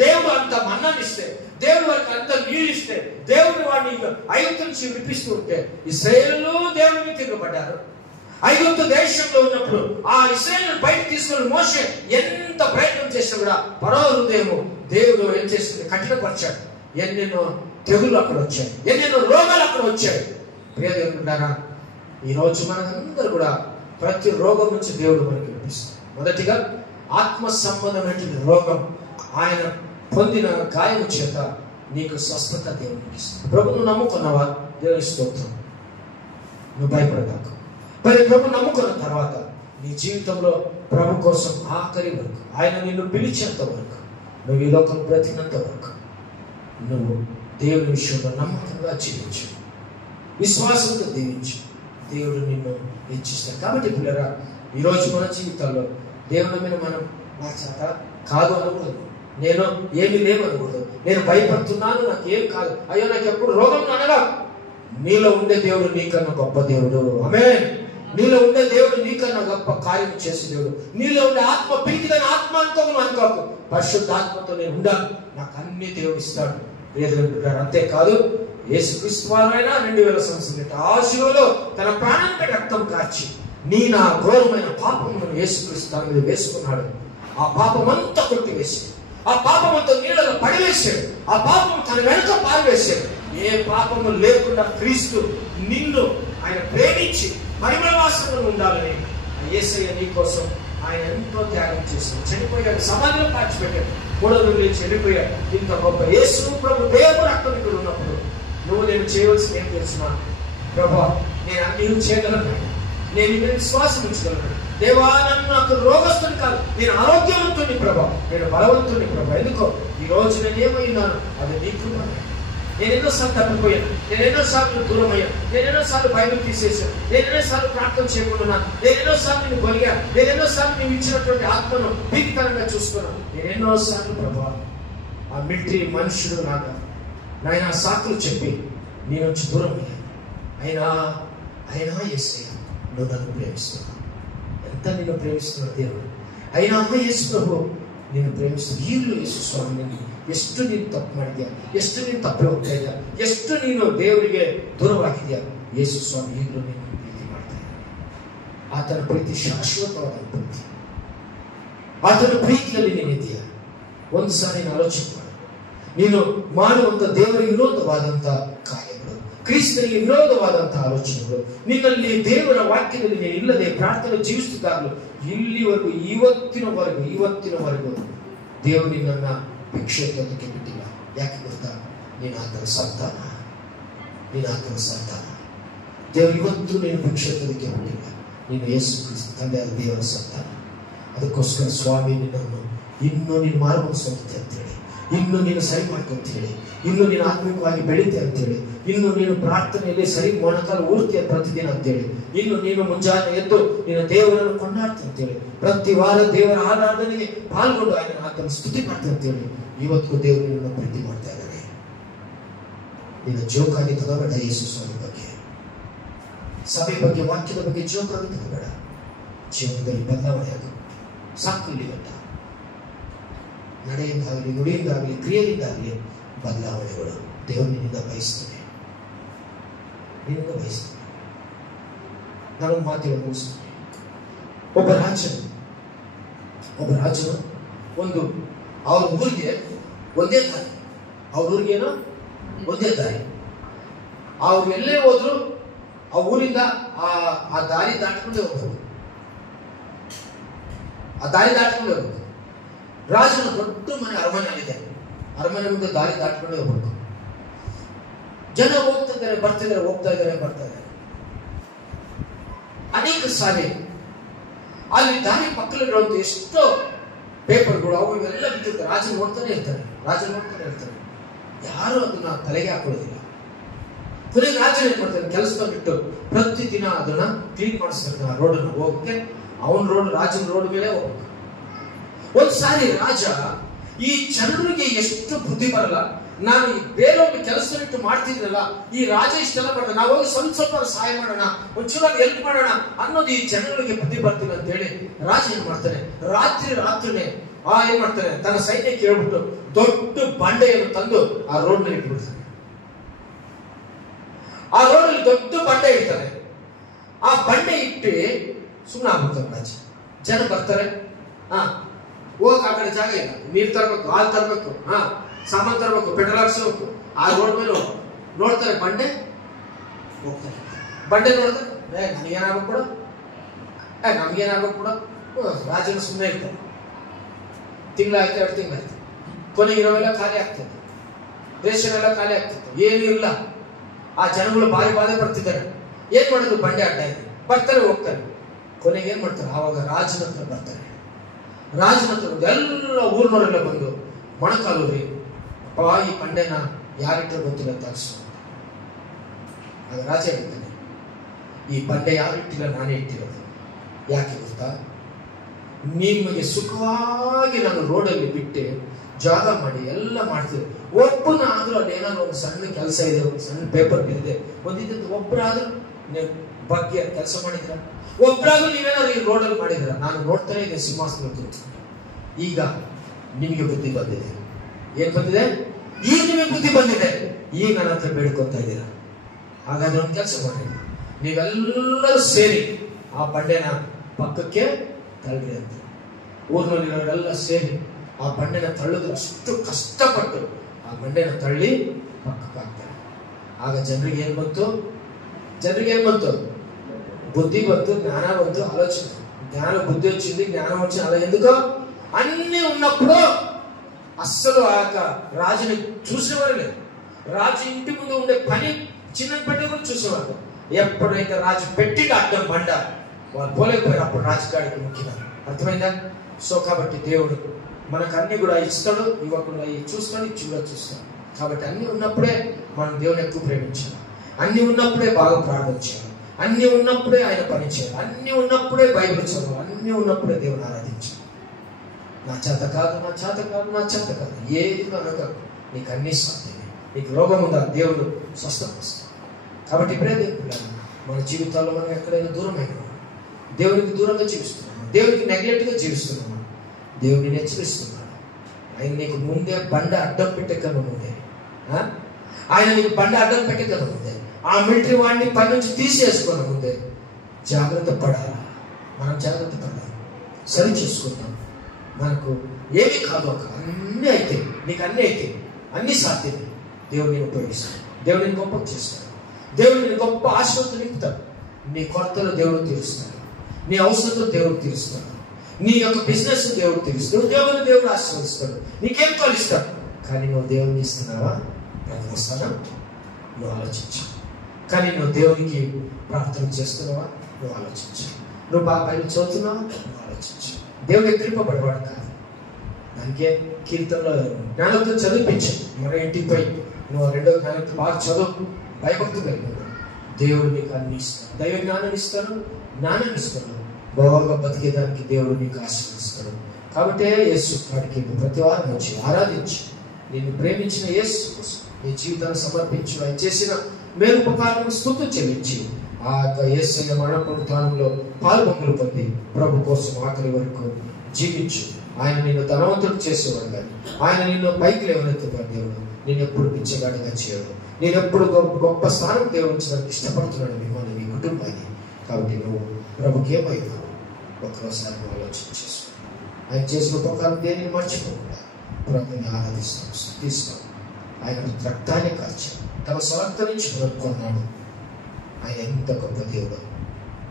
దేవుడు అంత మన్నాన్ని ఇస్తే, దేవుడు వారికి అంత నీళ్ళు ఇస్తే, దేవుడు వాడిని ఐగుప్తు నుంచి విడిపిస్తూ ఉంటే ఇశ్రాయేలు దేవుని మీద తిరుగుపడ్డారు. ఐగుప్తు దేశంలో ఉన్నప్పుడు ఆ ఇశ్రాయేలు బయట తీసుకుని మోషే ఎంత ప్రయత్నం చేసినా కూడా ఫరో హృదయము దేవుడు ఏం చేస్తుంది? కఠినపరిచాడు. ఎన్నెన్నో తెగులు అక్కడ వచ్చాయి, ఎన్నెన్నో రోగాలు అక్కడ వచ్చాయి. ప్రియ దేవుడున్నారా, ఈరోజు మనందరూ కూడా ప్రతి రోగం నుంచి దేవుడు మనకి విడిపిస్తాడు. మొదటిగా ఆత్మ సంబంధమైన రోగం ఆయన పొందిన గాయం చేత నీకు స్వస్థత దేవునికి ఇస్తాడు. ప్రభును నమ్ముకున్నావా? దేవుని స్తోత్రం. నువ్వు భయపడతావు. మరి ప్రభు నమ్ముకున్న తర్వాత నీ జీవితంలో ప్రభు కోసం ఆఖరి వరకు, ఆయన నిన్ను పిలిచేంత వరకు, నువ్వు ఈ లోకం బ్రతికినంత వరకు నువ్వు దేవుని విషయంలో నమ్మకంగా జీవించు, విశ్వాసంతో దీవించు. దేవుడు నిన్ను హెచ్చిస్తాడు. కాబట్టి పిల్లరా, ఈరోజు మన జీవితాల్లో దేవుని మీద మనం నా చేత కాదు అనకూడదు, నేను ఏమి లేవనకూడదు, నేను భయపడుతున్నాను, నాకు ఏం కాదు, అయ్యో నాకు ఎప్పుడు రోగం అనగా. నీలో ఉండే దేవుడు నీకన్నా గొప్ప దేవుడు. ఆమేన్. నీలో ఉండే దేవుడు నీకన్నా గొప్ప కార్యం చేసే దేవుడు. నీలో ఉండే ఆత్మ పిరికిదని ఆత్మతో నువ్వు అనుకోకు. పరిశుద్ధ ఆత్మతో నేను ఉండాలి, నాకు అన్ని దేవుడు ఇస్తాడు. ప్రియదేవుడు అంతేకాదు, యేసుక్రీస్తు వారైనా 2000 సంవత్సరాలు ఆ శిలువలో తన ప్రాణానికి రక్తం కార్చి నా ఘోరమైన పాపమును యేసుక్రీస్తు తన మీద వేసుకున్నాడు. ఆ పాపం అంతా కొట్టివేసి, ఆ పాపం అంతా నీళ్ళలో పడివేశాడు, ఆ పాపం తన వెనుక పారివేశాడు. ఏ పాపము లేకుండా క్రీస్తు నిన్ను ఆయన ప్రేమించి పరిమళ వాసనలో ఉండాలని యేసయ్య నీ కోసం ఆయన ఎంతో త్యాగం చేశాడు. చనిపోయాడు, సమాధిలో పార్చిపెట్టాడు, 3వ రోజు లేచి వెళ్ళిపోయాడు. ఇంత గొప్ప యేసు ప్రభు దేవుడు అక్కడ ఇక్కడ ఉన్నప్పుడు నువ్వు నేను చేయవలసింది ఏం తెలుసునా? ప్రభా, నేను అన్ని చేయగలను, నేను ఇది విశ్వాసం ఉంచగలను. దేవా, నన్ను నాకు రోగస్తుని కాదు, నేను ఆరోగ్యవంతుని ప్రభా, నేను బలవంతుని ప్రభా. ఎందుకో ఈ రోజు నేను ఏమైనాను అది నీ కృప. నేను ఎన్నోసార్లు తప్పిపోయాను, నేను ఎన్నోసార్లు దూరం అయ్యాను, నేను ఎన్నోసార్లు బైబిల్ తీసేసాను, నేను ఎన్నోసార్లు ప్రార్థన చేయకుండా, నేను ఎన్నోసార్లు నేను కొలిగాను, నేను ఎన్నోసార్లు నీవు ఇచ్చినటువంటి ఆత్మను భీతికరంగా చూసుకున్నాను. నేను ఎన్నోసార్లు ప్రభా ఆ మిలిటరీ మనుషుడు నాగా నాయన సాకులు చెప్పి నీ నుంచి దూరం అయ్యాను. అయినా యేసయ్య నువ్వు నన్ను ప్రేమిస్తున్నావు. ఎంత నిన్ను ప్రేమిస్తున్నావు దేవుడు. అయినా యేసు ప్రభు ನಿನ್ನ ಪ್ರೇಮಿಸಿದ ಈಗಲೂ ಯೇಸು ಸ್ವಾಮಿ ಎಷ್ಟು ನೀನು ತಪ್ಪು ಮಾಡಿದ್ಯಾ, ಎಷ್ಟು ನೀನು ತಪ್ಪು ಹೋಗ್ತಾ ಇದೆಯಾ, ಎಷ್ಟು ನೀನು ದೇವರಿಗೆ ದೂರವಾಗಿದೆಯಾ, ಯೇಸು ಸ್ವಾಮಿ ಈಗಲೂ ನೀನು ಪ್ರೀತಿ ಮಾಡ್ತಾ ಇದ್ದಾನೆ. ಆತನ ಪ್ರೀತಿ ಶಾಶ್ವತವಾದ ಪ್ರೀತಿ. ಆತನ ಪ್ರೀತಿಯಲ್ಲಿ ನೀನಿದೆಯಾ? ಒಂದು ಸಾರಿ ನೀನು ಆಲೋಚನೆ ಮಾಡು. ನೀನು ಮಾಡುವಂತ ದೇವರಿಗೆ ವಿರೋಧವಾದಂತ ಕಾರ್ಯಗಳು, ಕ್ರಿಸ್ತನಿಗೆ ವಿರೋಧವಾದಂತಹ ಆಲೋಚನೆಗಳು, ನಿನ್ನಲ್ಲಿ ದೇವರ ವಾಕ್ಯದಲ್ಲಿ ನೀನು ಇಲ್ಲದೆ ಪ್ರಾರ್ಥನೆ ಜೀವಿಸುತ್ತಿದ್ದಾಗಲೂ ಇಲ್ಲಿವರೆಗೂ ಇವತ್ತಿನವರೆಗೂ ದೇವರು ನಿನ್ನನ್ನ ಭಿಕ್ಷೆ ಎತ್ತೋದಕ್ಕೆ ಬಿಟ್ಟಿಲ್ಲ. ಯಾಕೆ ಗೊತ್ತಾ? ನೀನು ಆತನ ಸಂತಾನ. ದೇವರು ಇವತ್ತು ನೀನು ಭಿಕ್ಷೆ ಎತ್ತೋದಕ್ಕೆ ಬಿಟ್ಟಿಲ್ಲ. ನೀನು ಯೇಸು ಕ್ರಿಸ್ತ ತಂದೆಯಾದ ದೇವರ ಸಂತಾನ. ಅದಕ್ಕೋಸ್ಕರ ಸ್ವಾಮಿ ನಿನ್ನನ್ನು ಇನ್ನೂ ನೀನು ಮಾರ್ಗದರ್ಶನ ಅಂತೇಳಿ ಇನ್ನು ನೀನು ಸರಿ ಮಾಡ್ಕೊ ಅಂತೇಳಿ, ಇನ್ನು ನೀನು ಆತ್ಮಿಕವಾಗಿ ಬೆಳೀತೆ ಅಂತೇಳಿ, ಇನ್ನು ನೀನು ಪ್ರಾರ್ಥನೆಯಲ್ಲಿ ಸರಿ ಮೊಣಕಾಲು ಊರ್ತೀಯ ಪ್ರತಿದಿನ ಅಂತೇಳಿ, ಇನ್ನು ನೀನು ಮುಂಜಾನೆ ಎದ್ದು ನೀನು ದೇವರನ್ನು ಕೊಂಡಾಡ್ತಿ ಅಂತೇಳಿ, ಪ್ರತಿ ವಾರ ದೇವರ ಆರಾಧನೆಗೆ ಪಾಲ್ಗೊಂಡು ಆತನ ಸ್ತುತಿ ಮಾಡ್ತೆ ಅಂತೇಳಿ ಇವತ್ತು ದೇವರು ನಿನ್ನನ್ನು ಪ್ರೀತಿ ಮಾಡ್ತಾ ಇದ್ದಾನೆ. ನೀನು ಜೋಕಾಗಿ ತಗೋಬೇಡ. ಯೇಸು ಸ್ವಾಮಿ ಬಗ್ಗೆ, ಸಭೆ ಬಗ್ಗೆ, ವಾಕ್ಯದ ಬಗ್ಗೆ ಜೋಕಾಗಿ ತಗೋಬೇಡ. ಜೀವನದಲ್ಲಿ ಬದಲಾವಣೆ ಆಗು. ಸಾಕು ಇಲ್ಲಿ ಗಂಟ ನಡೆಯಿಂದಾಗಲಿ, ನುಡಿಯಿಂದಾಗಲಿ, ಕ್ರಿಯೆಯಿಂದಾಗಲಿ ಬದಲಾವಣೆಗಳು ದೇವರು ನಿನ್ನಿಂದ ಬಯಸ್ತಾನೆ, ನಿನ್ನಿಂದ ಬಯಸ್ತಾನೆ. ನಾನು ಮಾತುಗಳು ಮುಗಿಸ್ತೇನೆ. ಒಬ್ಬ ರಾಜನು ಒಂದು ಅವ್ರ ಊರಿಗೆ ಒಂದೇ ದಾರಿ, ಅವ್ರ ಊರಿಗೇನೋ ಒಂದೇ ದಾರಿ. ಅವ್ರು ಎಲ್ಲೇ ಹೋದ್ರು ಆ ಊರಿಂದ ಆ ದಾರಿ ದಾಟ್ಕೊಂಡೇ ಹೋಗ್ಬೇಕು. ಆ ದಾರಿ ದಾಟ್ಕೊಂಡೇ ಹೋಗ್ಬೇಕು. ರಾಜನ ದೊಡ್ಡ ಮನೆ, ಅರಮನೆ ಆಗಿದೆ. ಅರಮನೆ ಮುಂದೆ ದಾರಿ ದಾಟ್ಕೊಂಡೇ ಹೋಗ್ಬೇಕು. ಜನ ಹೋಗ್ತಾ ಇದ್ದಾರೆ, ಬರ್ತಿದ್ದಾರೆ, ಹೋಗ್ತಾ ಇದ್ದಾರೆ, ಬರ್ತಾ ಇದ್ದಾರೆ. ಅನೇಕ ಸಾರಿ ಅಲ್ಲಿ ದಾರಿ ಪಕ್ಕದಲ್ಲಿರುವಂತ ಎಷ್ಟೋ ಪೇಪರ್ಗಳು ಅವು ಇವೆಲ್ಲ ಬಿಟ್ಟಿರ್ತಾರೆ. ರಾಜ ನೋಡ್ತಾನೆ ಇರ್ತಾರೆ. ಯಾರು ಅದನ್ನ ತಲೆಗೆ ಹಾಕೊಳ್ಳೋದಿಲ್ಲ. ಕೊನೆಗೆ ರಾಜ ಏನ್ ಮಾಡ್ತಾನೆ, ಕೆಲಸದ ಬಿಟ್ಟು ಪ್ರತಿದಿನ ಅದನ್ನ ಕ್ಲೀನ್ ಮಾಡಿಸ್ತಾನೆ. ಆ ರೋಡನ್ನು ಹೋಗಕ್ಕೆ ಅವನ ರೋಡ್, ರಾಜನ ರೋಡ್ ಮೇಲೆ ಹೋಗ್ಬೇಕು. ಒಂದ್ ಸಾರಿ ರಾಜ ಈ ಜನರಿಗೆ ಎಷ್ಟು ಬುದ್ಧಿ ಬರಲ್ಲ, ನಾನು ಬೇರೆಯೊಬ್ಬ ಕೆಲಸ ಬಿಟ್ಟು ಮಾಡ್ತಿದ್ರಲ್ಲ, ಈ ರಾಜ ಇಷ್ಟೆಲ್ಲ ಮಾಡ್ತಾನೆ, ನಾವು ಹೋಗಿ ಸ್ವಲ್ಪ ಸಹಾಯ ಮಾಡೋಣ, ಒಂಚೂರು ಹೆಲ್ಪ್ ಮಾಡೋಣ ಅನ್ನೋದು ಈ ಜನಗಳಿಗೆ ಬುದ್ಧಿ ಬರ್ತಿಲ್ಲ ಅಂತ ಹೇಳಿ ರಾಜ ಏನ್ ಮಾಡ್ತಾನೆ, ರಾತ್ರಿನೇ ಏನ್ ಮಾಡ್ತಾನೆ, ತನ್ನ ಸೈನ್ಯಕ್ಕೆ ಹೇಳ್ಬಿಟ್ಟು ದೊಡ್ಡ ಬಂಡೆಯನ್ನು ತಂದು ಆ ರೋಡ್ ನಲ್ಲಿ ಇಟ್ಬಿಡ್ತಾನೆ. ಆ ರೋಡ್ ಅಲ್ಲಿ ದೊಡ್ಡ ಬಂಡೆ ಇಡ್ತಾನೆ. ಆ ಬಂಡೆ ಇಟ್ಟು ಸುಮ್ಮನೆ ಆಗ್ಬಿಡ್ತಾನೆ ರಾಜ. ಜನ ಬರ್ತಾರೆ, ಹೋಗಕ್ ಆ ಕಡೆ ಜಾಗ ಇಲ್ಲ, ನೀರ್ ತರಬೇಕು, ಹಾಲು ತರಬೇಕು, ಸಾಮಾನು ತರಬೇಕು, ಪೆಟ್ರೋಲ್ ಹಾಕ್ಸ್ಬೇಕು. ಆ ರೋಡ್ ಮೇಲೆ ನೋಡ್ತಾರೆ ಬಂಡೆ, ಹೋಗ್ತಾರೆ. ಬಂಡೆ ನೋಡ್ತಾರೆ, ನಮಗೇನಾಗ್ಬೇಕು ಕೂಡ, ನಮ್ಗೇನಾಗ್ಬೇಕು ಕೂಡ. ರಾಜನ ಸುಮ್ಮನೆ ಇರ್ತಾರೆ. ತಿಂಗಳಾಯ್ತು, 2 ತಿಂಗಳಾಯ್ತು. ಕೊನೆಗೆ ಇರೋವೆಲ್ಲ ಖಾಲಿ ಆಗ್ತದೆ, ರೇಷನ್ ಎಲ್ಲ ಖಾಲಿ ಆಗ್ತದೆ, ಏನು ಇಲ್ಲ. ಆ ಜನಗಳು ಬಾರಿ ಬಾಧೆ ಬರ್ತಿದ್ದಾರೆ. ಏನ್ ಮಾಡೋದು, ಬಂಡೆ ಅಡ್ಡ ಇದೆ. ಬರ್ತಾರೆ, ಹೋಗ್ತಾರೆ. ಕೊನೆಗೆ ಏನ್ ಮಾಡ್ತಾರೆ, ಆವಾಗ ರಾಜನ ಹತ್ರ ಬರ್ತಾರೆ. ರಾಜನ ಹತ್ರ ಎಲ್ಲ ಊರ್ನವರೆಲ್ಲ ಬಂದು ಮೊಣಕಾಲೂರಿ, ಅಪ್ಪ ಈ ಬಂಡೆನ ಯಾರಿಟ್ಟರು ಗೊತ್ತಿಲ್ಲ ಅಂತ ಅನ್ಸು. ಆಗ ರಾಜ ಹೇಳ್ತಾನೆ, ಈ ಬಂಡೆ ಯಾರು ಇಟ್ಟಿಲ್ಲ, ನಾನೇ ಇಟ್ಟಿರೋದು. ಯಾಕೆ ಗೊತ್ತಾ, ನಿಮಗೆ ಸುಖವಾಗಿ ನಾನು ರೋಡಲ್ಲಿ ಬಿಟ್ಟು ಜಾಗ ಮಾಡಿ ಎಲ್ಲ ಮಾಡ್ತೀವಿ. ಒಬ್ಬನಾದ್ರೂ ಅಲ್ಲಿ ಏನಾದ್ರು ಒಂದು ಸಣ್ಣ ಕೆಲಸ ಇದೆ, ಒಂದು ಸಣ್ಣ ಪೇಪರ್ ಬಿದ್ದಿದೆ, ಒಂದಿದ್ದು ಒಬ್ಬರಾದ್ರೂ ನೀವು ಬಗ್ಗೆ ಕೆಲಸ ಮಾಡಿದ್ರ, ಒಬ್ಬರಾದ್ರೂ ನೀವೇನಾದ್ರು ಈ ರೋಡಲ್ಲಿ ಮಾಡಿದ್ರ, ನಾನು ನೋಡ್ತಾನೆ ಇದೆ ಸಿಂಹಾಸನ ಕೂತ್ಕೊಂಡು. ಈಗ ನಿಮಗೆ ಬುದ್ಧಿ ಬಂದಿದೆ. ಏನ್ ಬಂದಿದೆ? ಈಗ ನಿಮಗೆ ಬುದ್ಧಿ ಬಂದಿದೆ. ಈಗ ನನ್ನ ಹತ್ರ ಬೇಡ್ಕೊತಾ ಇದ್ದೀರಾ. ಹಾಗಾದ್ರೆ ಒಂದು ಕೆಲಸ ಮಾಡ್ರಿ, ನೀವೆಲ್ಲರೂ ಸೇರಿ ಆ ಬಂಡೆನ ಪಕ್ಕಕ್ಕೆ ತಳ್ಳಿ ಅಂತ. ಊರಿನಲ್ಲಿರೋರೆಲ್ಲ ಸೇರಿ ಆ ಬಂಡೆನ ತಳ್ಳೋದು ಅಷ್ಟು ಕಷ್ಟಪಟ್ಟು ಆ ಬಂಡೆನ ತಳ್ಳಿ ಪಕ್ಕಕ್ಕೆ ಹಾಕ್ತಾರೆ. ಆಗ ಜನರಿಗೆ ಏನ್ ಬಂತು? బుద్ధి వద్దు, జ్ఞానం వద్దు, ఆలోచన. జ్ఞాన బుద్ధి వచ్చింది, జ్ఞానం వచ్చింది. అలా ఎందుకో అన్ని ఉన్నప్పుడు అస్సలు ఆ యొక్క రాజుని చూసేవారు లేదు. రాజు ఇంటి ముందు ఉండే పని చిన్న పని కూడా చూసేవారు. ఎప్పుడైతే రాజు పెట్టి అడ్డం బండ వాళ్ళు పోలేకపోయారు, అప్పుడు రాజుగాడికి ముఖ్యమైన అర్థమైందా? సో కాబట్టి దేవుడు మనకు అన్ని కూడా ఇస్తాడు, ఇవ్వకుండా చూస్తాడు, ఇచ్చి కూడా చూస్తాడు. కాబట్టి అన్ని ఉన్నప్పుడే మనం దేవుని ఎక్కువ ప్రేమించాలి, అన్ని ఉన్నప్పుడే బాగా ప్రార్థించాలి, అన్ని ఉన్నప్పుడే ఆయన పని చేయాలి, అన్ని ఉన్నప్పుడే బైబిల్ చదవాలి, అన్ని ఉన్నప్పుడే దేవుని ఆరాధించాలి. నా చేత కాదు, నా చేత కాదు, నా చేత కాదు, ఏది కనుక నీకు అన్ని సాధ్యమే. నీకు రోగం ఉందా, దేవుడు స్వస్థపరుస్తాడు. కాబట్టి ఇప్పుడే మన జీవితాల్లో మనం ఎక్కడైనా దూరమైన దేవునికి దూరంగా జీవిస్తున్నాము, దేవునికి నెగ్లెక్ట్గా జీవిస్తున్నాము, దేవుడిని హెచ్చరిస్తున్నాడు. ఆయన నీకు ముందే బండ అడ్డం పెట్టే కన్నా ముందే, ఆయన నీకు బండ అడ్డం పెట్టే కన్నా ముందే, ఆ మిలిటరీ వాడిని పని నుంచి తీసేసుకున్న ముందే జాగ్రత్త పడాలా. మనం జాగ్రత్త పడాలి, సరి చేసుకుంటాం. మనకు ఏమీ కాదు, అన్నీ అయితే నీకు అన్నీ అయితే అన్నీ సాధ్యమే. దేవుడిని ఉపయోగిస్తాడు, దేవుడిని గొప్ప చేస్తాడు, దేవుడిని గొప్ప ఆశతో నింపుతాడు. నీ కొరతలు దేవుడు తీరుస్తాడు, నీ అవసరంతో దేవుడు తీరుస్తాడు, నీ యొక్క బిజినెస్ దేవుడు తీరుస్తాడు, దేవుడు ఆశీర్వదిస్తాడు, నీకేం కలుస్తాడు. కానీ నువ్వు దేవుడిని ఇస్తున్నావా, ప్రతిస్తానా? నువ్వు ఆలోచించు. కానీ నువ్వు దేవునికి ప్రార్థన చేస్తున్నావా, నువ్వు ఆలోచించు. నువ్వు బాగా బైబిల్ చదువుతున్నావా, నువ్వు ఆలోచించు. దేవుడు ఎక్కింపబడేవాడు కాదు, దానికే కీర్తనలో జ్ఞానంతో చదివించు. మన ఇంటికి పోయి నువ్వు 2వ జ్ఞానంతో బాగా చదువు, భయభక్తి కలిగి దేవుడు నీకు అన్ని ఇస్తాడు. దైవ జ్ఞానాన్ని ఇస్తాడు, జ్ఞానాన్ని ఇస్తాడు. బాగా బతికేదానికి దేవుడు నీకు ఆశీర్వదిస్తాడు. కాబట్టి యేసు కాడికి ప్రతి వారం వచ్చి ఆరాధించి, నిన్ను ప్రేమించిన యేసు కోసం నీ జీవితాన్ని సమర్పించు. ఆయన చేసిన మేలుపకాలను స్తుతి చెల్లించి ఆ యొక్క యేసయ్య మరణ పునరుత్థానంలో పాల్పొంగులు పొంది ప్రభు కోసం ఆఖరి వరకు జీవించు. ఆయన నిన్ను ధనవంతుడు చేసేవాడు కానీ ఆయన నిన్ను పైకి లేవనెత్తుతాడు. దేవుడు నేను ఎప్పుడు పిచ్చగాడిగా చేయడు. నేను ఎప్పుడు గొప్ప స్థానం దేవుడించడానికి ఇష్టపడుతున్నాడు మిమ్మల్ని, మీ కుటుంబాన్ని. కాబట్టి నువ్వు ప్రభుకి ఏమైనా ఒక్కసారి ఆలోచన చేసుకో. ఆయన చేసిన ఉపకారం దేనిని మర్చిపోకుండా ప్రభుని ఆరాధిస్తాం, స్తుతిస్తాం. ఆయన రక్తాన్ని కార్చి తన స్వార్థ నుంచి కొనుక్కున్నాడు. ఆయన ఎంత గొప్ప దేవుడు.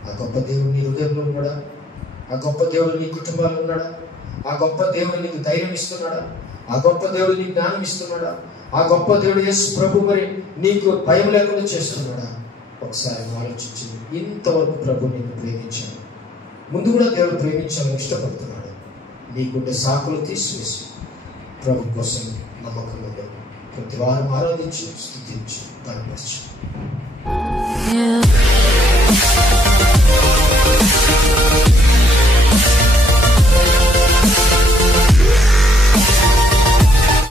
ఆ గొప్ప దేవుడు నీ హృదయంలో ఉన్నాడా? ఆ గొప్ప దేవుడు నీ కుటుంబాల్లో ఉన్నాడా? ఆ గొప్ప దేవుడు నీకు ధైర్యం ఇస్తున్నాడా? ఆ గొప్ప దేవుడు నీకు జ్ఞానం ఇస్తున్నాడా? ఆ గొప్ప దేవుడు యేసు ప్రభు మరి నీకు భయం లేకుండా చేస్తున్నాడా? ఒకసారి ఆలోచించింది. ఇంతవరకు ప్రభు నిన్ను ప్రేమించాడు, ముందు కూడా దేవుడు ప్రేమించాలని ఇష్టపడుతున్నాడు. నీకుండే సాకులు తీసివేసి ప్రభు కోసం నమ్మకం ఉండవు. ప్రతి వారం ఆరాధించు, స్తుతించు, బలపరచు.